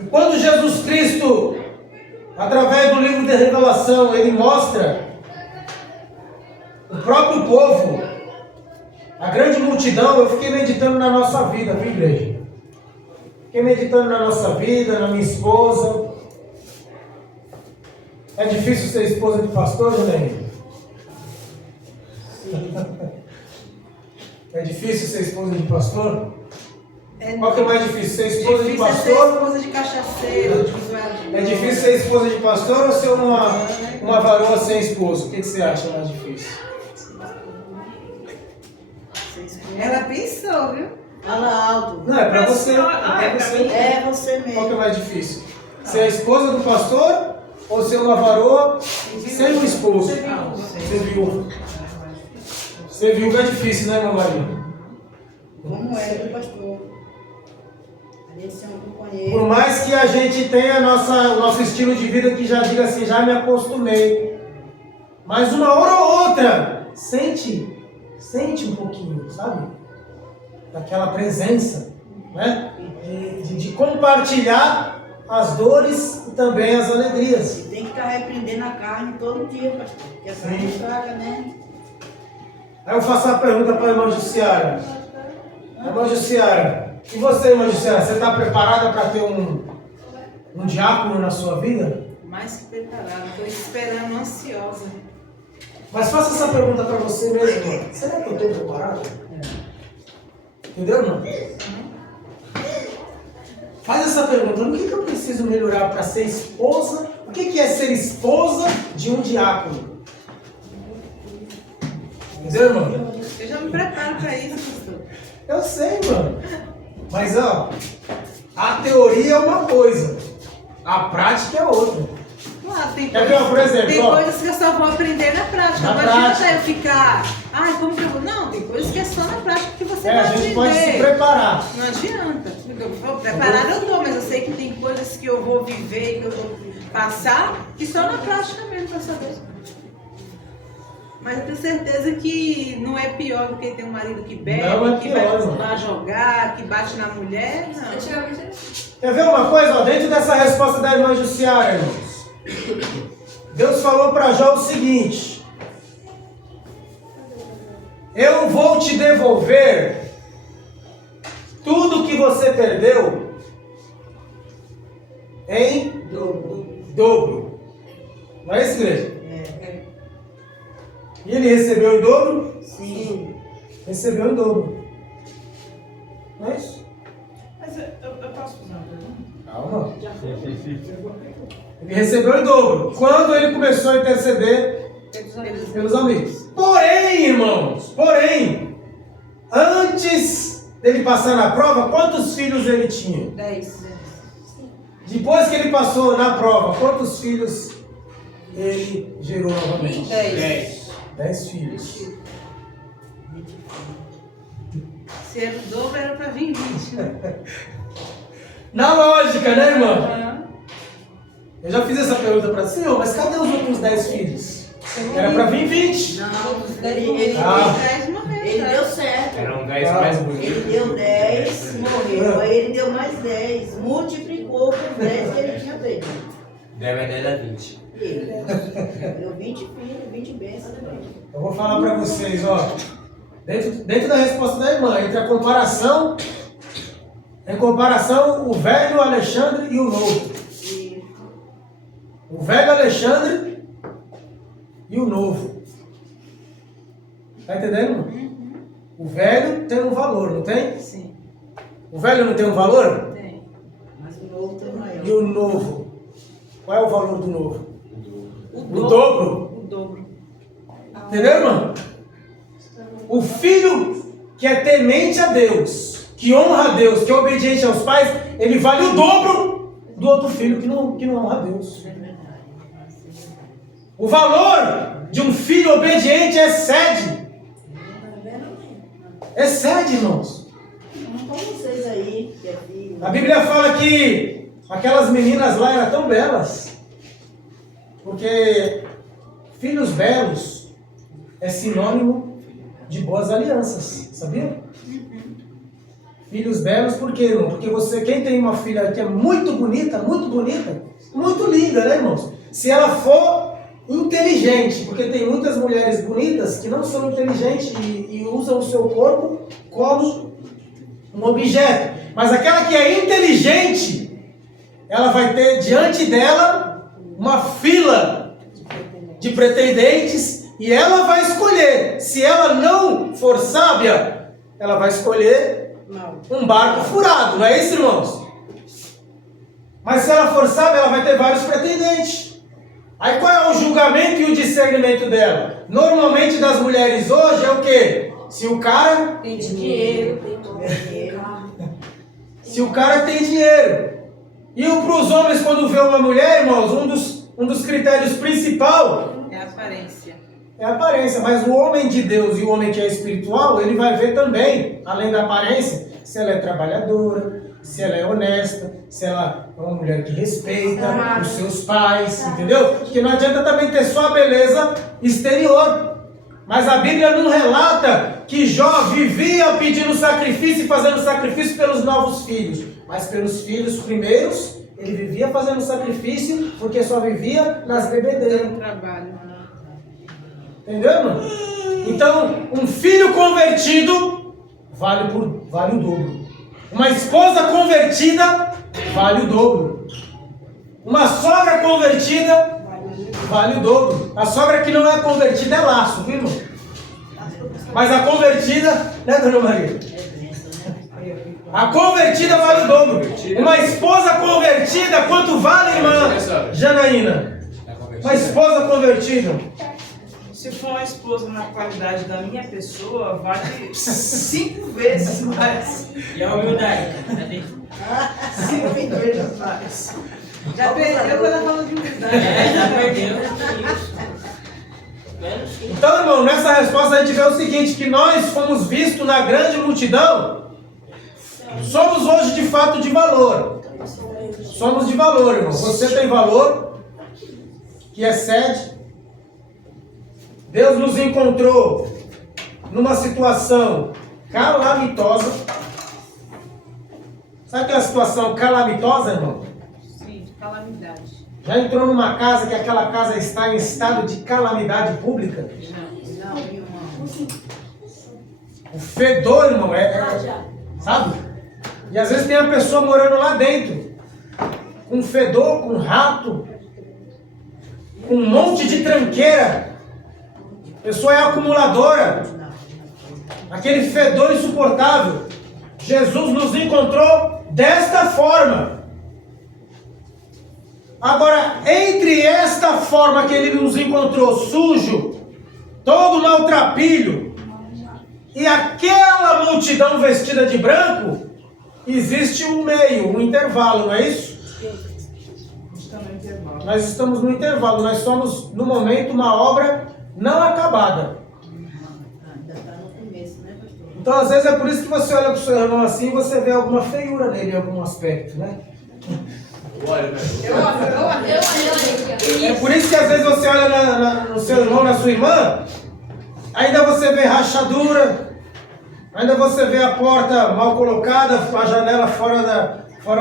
E quando Jesus Cristo, através do livro de Revelação, ele mostra o próprio povo, a grande multidão, eu fiquei meditando na nossa vida, viu, igreja? Fiquei meditando na nossa vida, na minha esposa. É difícil ser esposa de pastor, Juliane? É difícil ser esposa de pastor? Qual que é mais difícil? Ser esposa de difícil é ser pastor? esposa de cachaceiro, de usuário de É difícil ser esposa de pastor ou ser uma varoa sem esposo? O que você acha mais difícil? Ela pensou, viu? Fala alto. Não, é pra você. Ah, É é pra pra você. mim. É você Qual que mesmo. é mais difícil? Ser a esposa do pastor ou ser uma varoa sem um esposo? Ser viúva. Ser viúva é difícil, né, meu marido? Como é do pastor. Ali esse é um companheiro. Por mais que a gente tenha o nosso estilo de vida que já diga assim, já me acostumei. Mas uma hora ou outra, sente um pouquinho, sabe? Daquela presença, né? De compartilhar as dores e também as alegrias. E tem que estar repreendendo a carne todo dia, pastor. Porque a carne estraga, né? Aí eu faço uma pergunta para a irmã Jussiara. Irmã Jussiara, e você, irmã Jussiara, você está preparada para ter um diácono na sua vida? Mais que preparada, estou esperando, ansiosa. Mas faça essa pergunta para você mesmo, irmã. Será que eu estou preparada? Entendeu, irmão? Faz essa pergunta. O que eu preciso melhorar para ser esposa? O que é ser esposa de um diácono? Entendeu, irmão? Eu já me preparo para isso, pastor. Eu sei, mano. Mas, ó, a teoria é uma coisa, a prática é outra. Claro, tem Quer ver, por exemplo, tem ó. coisas que eu só vou aprender na prática. Na Não adianta prática. eu ficar, ai, como que eu vou? Não, tem coisas que é só na prática que você vai A aprender. gente pode se preparar. Não adianta. Preparada eu tô, mas eu sei que tem coisas que eu vou viver, que eu vou passar, que só na prática mesmo pra saber. Mas eu tenho certeza que não é pior do que ter um marido que bebe, Não é que pior, vai não. lá jogar, que bate na mulher. Não. Antigamente era assim. Quer ver uma coisa? Ó, dentro dessa resposta da irmã Jussiara, irmãos, Deus falou para Jó o seguinte: eu vou te devolver tudo que você perdeu em dobro. Não é isso, igreja? E ele recebeu em dobro? Sim. Recebeu em dobro. Não é isso? Mas eu posso fazer uma pergunta? Calma. Ele recebeu em dobro. Quando ele começou a interceder pelos amigos. Porém, irmãos, antes dele passar na prova, quantos filhos ele tinha? 10. Depois que ele passou na prova, quantos filhos ele gerou novamente? 10 filhos. Se era o dobro, era para vir 20. Né? Na lógica, né, irmã? Aham. Eu já fiz essa pergunta para o Senhor, mas cadê os outros 10 filhos? Era para vir 20. Não, ele Ah. 10 morreram. ele já. deu certo. Eram 10 mais bonitos. Ele deu 10, morreu. Aí ele deu mais 10. Multiplicou com 10 que ele tinha feito. 10 mais 10 dá 20. E ele deu 20 filhos, 20 bênçãos também. Eu vou falar para vocês, ó. Dentro da resposta da irmã, entre a comparação, o velho Alexandre e o novo. O velho Alexandre e o novo. Tá entendendo? O velho tem um valor, não tem? Sim, O velho não tem um valor? tem. Mas o novo tem maior. E o novo? Qual é o valor do novo? O dobro? O dobro. Entendeu, irmão? O filho que é temente a Deus, que honra a Deus, que é obediente aos pais, ele vale o dobro do outro filho que não honra a Deus. O valor de um filho obediente excede. Excede, irmãos. Como vocês aí, que é filho. A Bíblia fala que aquelas meninas lá eram tão belas, porque filhos belos é sinônimo de boas alianças, sabia? Filhos belos, por quê, irmão? Porque quem tem uma filha que é muito bonita, muito linda, né, irmãos? Se ela for inteligente, porque tem muitas mulheres bonitas que não são inteligentes e usam o seu corpo como um objeto. Mas aquela que é inteligente, ela vai ter diante dela uma fila de pretendentes e ela vai escolher. Se ela não for sábia, ela vai escolher um barco furado, não é isso, irmãos? Mas se ela for sábia, ela vai ter vários pretendentes. Aí qual é o julgamento e o discernimento dela? Normalmente das mulheres hoje é o quê? Se o cara Tem dinheiro. Se o cara tem dinheiro. E para os homens, quando vê uma mulher, irmãos, um dos critérios principais É a aparência. é a aparência. Mas o homem de Deus e o homem que é espiritual, ele vai ver também, além da aparência, se ela é trabalhadora, se ela é honesta, se ela é uma mulher que respeita os seus pais, entendeu? Porque não adianta também ter só a beleza exterior. Mas a Bíblia não relata que Jó vivia pedindo sacrifício e fazendo sacrifício pelos novos filhos. Mas pelos filhos primeiros, ele vivia fazendo sacrifício porque só vivia nas bebedeiras. No trabalho. Entendeu, irmão? Então, um filho convertido vale o dobro. Uma esposa convertida vale o dobro. Uma sogra convertida vale o dobro. A sogra que não é convertida é laço, viu, irmão? Mas a convertida, né, dona Maria? A convertida vale o dobro. Uma esposa convertida, quanto vale, irmã Janaína? Uma esposa convertida. Se for uma esposa na qualidade da minha pessoa, vale 5 vezes mais. E a humildade? 5 vezes mais. Já perdeu quando ela falou de humildade. Já perdeu. Então, irmão, nessa resposta a gente vê o seguinte, que nós fomos vistos na grande multidão, somos hoje de fato de valor. Somos de valor, irmão. Você tem valor que excede. Deus nos encontrou numa situação calamitosa. Sabe o que é uma situação calamitosa, irmão? Sim, de calamidade. Já entrou numa casa que aquela casa está em estado de calamidade pública? Não, irmão. O fedor, irmão, sabe? E às vezes tem a pessoa morando lá dentro, com fedor, com rato, com um monte de tranqueira. A pessoa é acumuladora. Aquele fedor insuportável. Jesus nos encontrou desta forma. Agora, entre esta forma que ele nos encontrou, sujo, todo maltrapilho, e aquela multidão vestida de branco, existe um meio, um intervalo, não é isso? Nós estamos no intervalo, nós somos, no momento, uma obra não acabada. Ainda está no começo, né, pastor? Então, às vezes, é por isso que você olha para o seu irmão assim e você vê alguma feiura nele em algum aspecto, né? É por isso que às vezes você olha no seu irmão, na sua irmã, ainda você vê rachadura, ainda você vê a porta mal colocada, a janela fora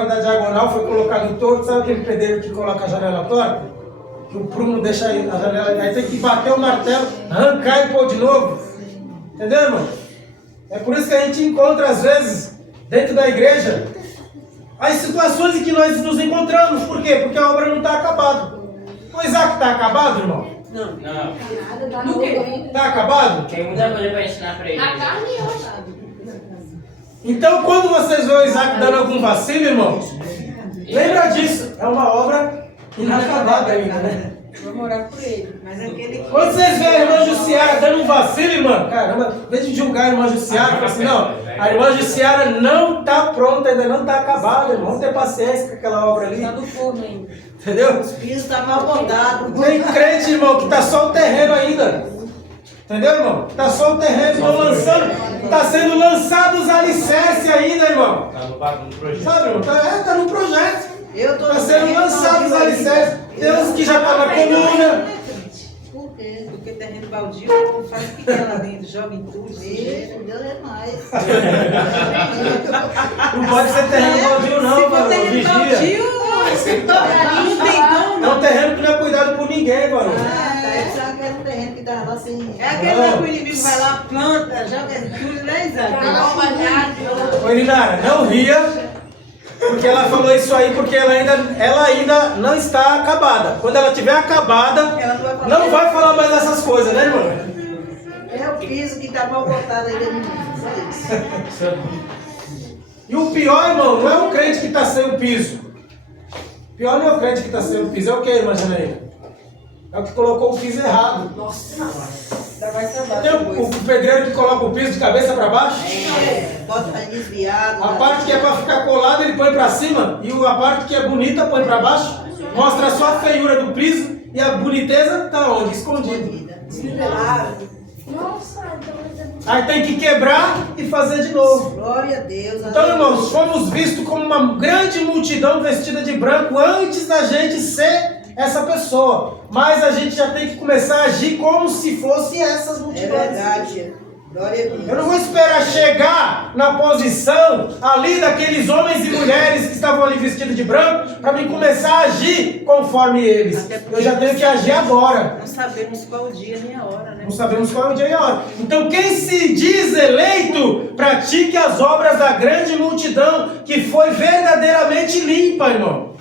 da diagonal foi colocado torto. Sabe aquele pedreiro que coloca a janela torta? Que o prumo deixa a janela, aí tem que bater o martelo, arrancar e pôr de novo. Entendeu, irmão? É por isso que a gente encontra às vezes, dentro da igreja, as situações em que nós nos encontramos. Por quê? Porque a obra não está acabada. O Isaac está acabado, irmão? Não. Do quê? Está acabado? Tem muita coisa para ensinar para ele. Na carne hoje. Então, quando vocês veem o Isaac dando algum vacilo, irmãos, lembra disso. É uma obra inacabada ainda, né? Vou morar por ele. Mas aquele Quando vocês veem a irmã Jussiara dando um vacilo, irmã, caramba, em vez de julgar a irmã Jussiara, fala assim, não, a irmã Jussiara não está pronta, ainda não está acabada, irmão. Vamos ter paciência com aquela obra ali. Tá no forno ainda. Entendeu? Os pisos estão mal botados. Tem crente, irmão, que está só o terreno ainda. Entendeu, irmão? Está só o terreno, irmão, lançando. Está sendo lançados os alicerces ainda, irmão. Tá no projeto. Sabe, irmão? Está no projeto. Eu tô Está sendo lançados os alicerces. Tem uns que já estão na coluna. Por quê? porque terreno baldio, o povo faz o que quer lá dentro, joga em tudo. Isso, Deus é mais. Não pode ser terreno baldio, não, Se for mano. terreno Vigia. baldio, não tem dono. É um terreno que não é cuidado por ninguém, mano. Ah, tá. Eu pensava que era um terreno que tava assim. É aquele lá que o inimigo vai lá, planta, joga tudo, né, Isaac? Ô, Elinara, não ria, porque porque ela falou isso aí porque ela ainda não está acabada. Quando ela tiver acabada, Ela não vai falar mais dessas coisas, né, irmão? É o piso que tá mal botado aí dentro de mim. Só isso. E o pior, irmão, não é o crente que está sem o piso. O pior não é o crente que está sem o piso. É o que, irmã Janaína? É o que colocou o piso errado. Ainda vai trabalhar Tem depois. o pedreiro que coloca o piso de cabeça para baixo. Bota desviado. A parte que é para ficar colado ele põe para cima. E a parte que é bonita põe para baixo. Mostra só a feiura do piso. E a boniteza está onde? Escondida. Aí tem que quebrar e fazer de novo. Glória a Deus. Então, irmãos, fomos vistos como uma grande multidão vestida de branco antes da gente ser essa pessoa. Mas a gente já tem que começar a agir como se fosse essas É multidões. verdade. Glória a Deus. Eu não vou esperar chegar na posição ali daqueles homens e mulheres que estavam ali vestidos de branco para mim começar a agir conforme eles. Eu já tenho que agir agora. Não sabemos qual o dia nem a hora, né? Não sabemos qual é o dia e a hora. Então quem se diz eleito, pratique as obras da grande multidão que foi verdadeiramente limpa, irmão.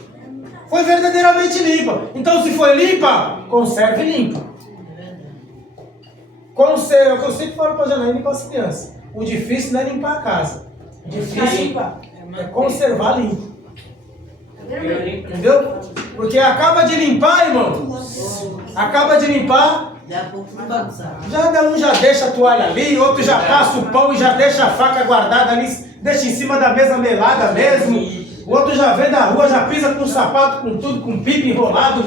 Foi verdadeiramente limpa. Então se foi limpa, conserve limpa. É o que eu sempre falo para a Janaína e para as crianças. O difícil não é limpar a casa. O difícil é conservar limpo. Entendeu? Porque acaba de limpar, irmão. Acaba de limpar. Daqui a pouco vai bagunçar. Um já deixa a toalha ali, outro já passa o pão e já deixa a faca guardada ali, deixa em cima da mesa melada mesmo. O outro já vem da rua, já pisa com sapato, com tudo, com pipa enrolado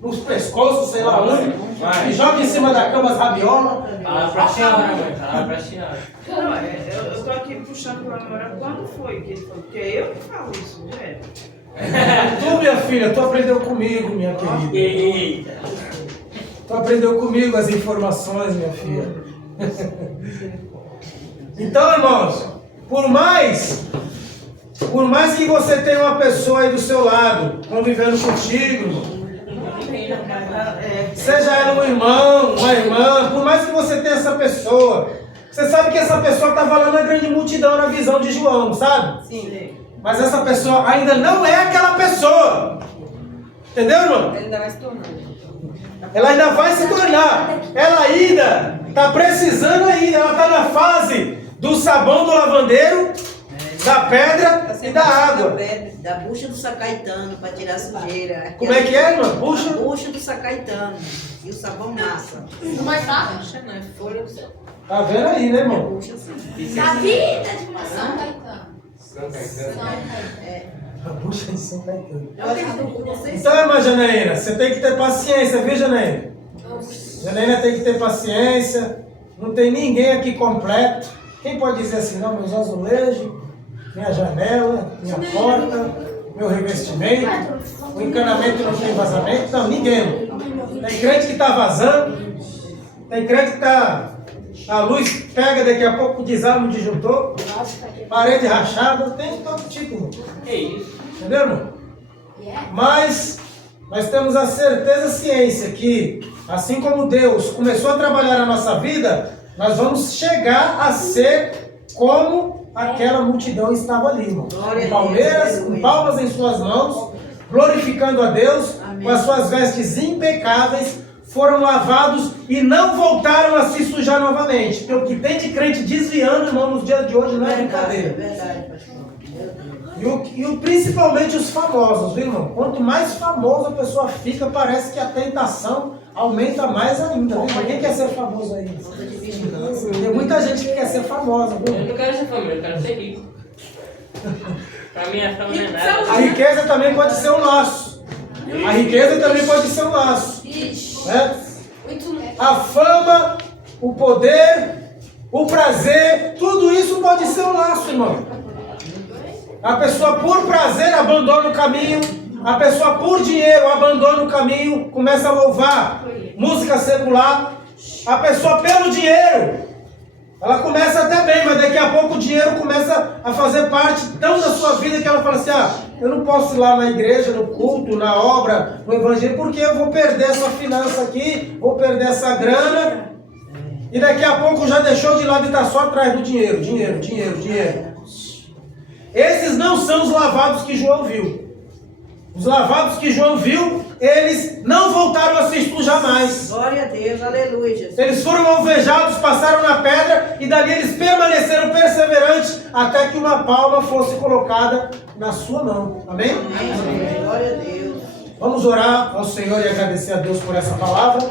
nos pescoços, sei lá onde. E joga em cima da cama as rabiolas. Fala pra senhora, mãe. Fala pra senhora. Não, eu tô aqui puxando pela memória quando foi que ele falou, porque é eu que falo isso, velho. Tu, minha filha, tu aprendeu comigo, minha querida. Eita. Tu aprendeu comigo as informações, minha filha. Então, irmãos, por mais que você tenha uma pessoa aí do seu lado, convivendo contigo, irmão, seja ela um irmão, uma irmã, por mais que você tenha essa pessoa, você sabe que essa pessoa estava lá na grande multidão na visão de João, sabe? Sim. Mas essa pessoa ainda não é aquela pessoa. Entendeu, irmão? Ele ainda vai se tornando. Ela ainda vai se tornar. Ela ainda está precisando ainda. Ela está na fase do sabão do lavandeiro, da pedra e da água. Da bucha do Sacaitano para tirar a sujeira. Como é que é, irmã? Bucha? A bucha do Sacaitano. E o sabão massa. Não vai estar? Puxa, não é folha do céu. Tá vendo aí, né, irmão? Bucha assim. Na vida de São Caetano. São Caetano. A bucha de São Caetano. Vocês Então, irmã Janaína, você tem que ter paciência, viu, Janaína? Janaína tem que ter paciência. Não tem ninguém aqui completo. Quem pode dizer assim, não, meus azulejos, minha janela, minha porta, meu revestimento, o encanamento não tem vazamento? Não, ninguém. Tem crente que está vazando, tem crente que está... A luz pega daqui a pouco, desarma o disjuntor, parede rachada, tem todo tipo, irmão. Que isso? Entendeu, irmão? Mas nós temos a certeza, a ciência, que assim como Deus começou a trabalhar na nossa vida, nós vamos chegar a ser como aquela multidão estava ali, irmão. Com palmeiras, com palmas em suas mãos, glorificando a Deus, com as suas vestes impecáveis, foram lavados e não voltaram a se sujar novamente. Porque o que tem de crente desviando, irmão, nos dias de hoje não é brincadeira. verdade, pastor. E principalmente os famosos, viu, irmão? Quanto mais famoso a pessoa fica, parece que a tentação aumenta mais ainda. Viu? Quem quer ser famoso aí? Tem muita gente que quer ser famosa, Eu viu? não quero ser família, eu quero ser rico. Pra mim a fama não é nada. A riqueza também pode ser o nosso. A riqueza também pode ser o nosso. Né? A fama, o poder, o prazer, tudo isso pode ser o nosso, irmão. A pessoa por prazer abandona o caminho, a pessoa por dinheiro abandona o caminho, começa a louvar música secular. A pessoa pelo dinheiro, ela começa até bem, mas daqui a pouco o dinheiro começa a fazer parte tão da sua vida que ela fala assim, eu não posso ir lá na igreja, no culto, na obra, no evangelho, porque eu vou perder essa finança aqui, vou perder essa grana, e daqui a pouco já deixou de lado e está só atrás do dinheiro. Esses não são os lavados que João viu. Os lavados que João viu, eles não voltaram a se sujar mais. Glória a Deus, aleluia, Jesus. Eles foram alvejados, passaram na pedra e dali eles permaneceram perseverantes até que uma palma fosse colocada na sua mão. Amém? Amém. Glória a Deus. Vamos orar ao Senhor e agradecer a Deus por essa palavra.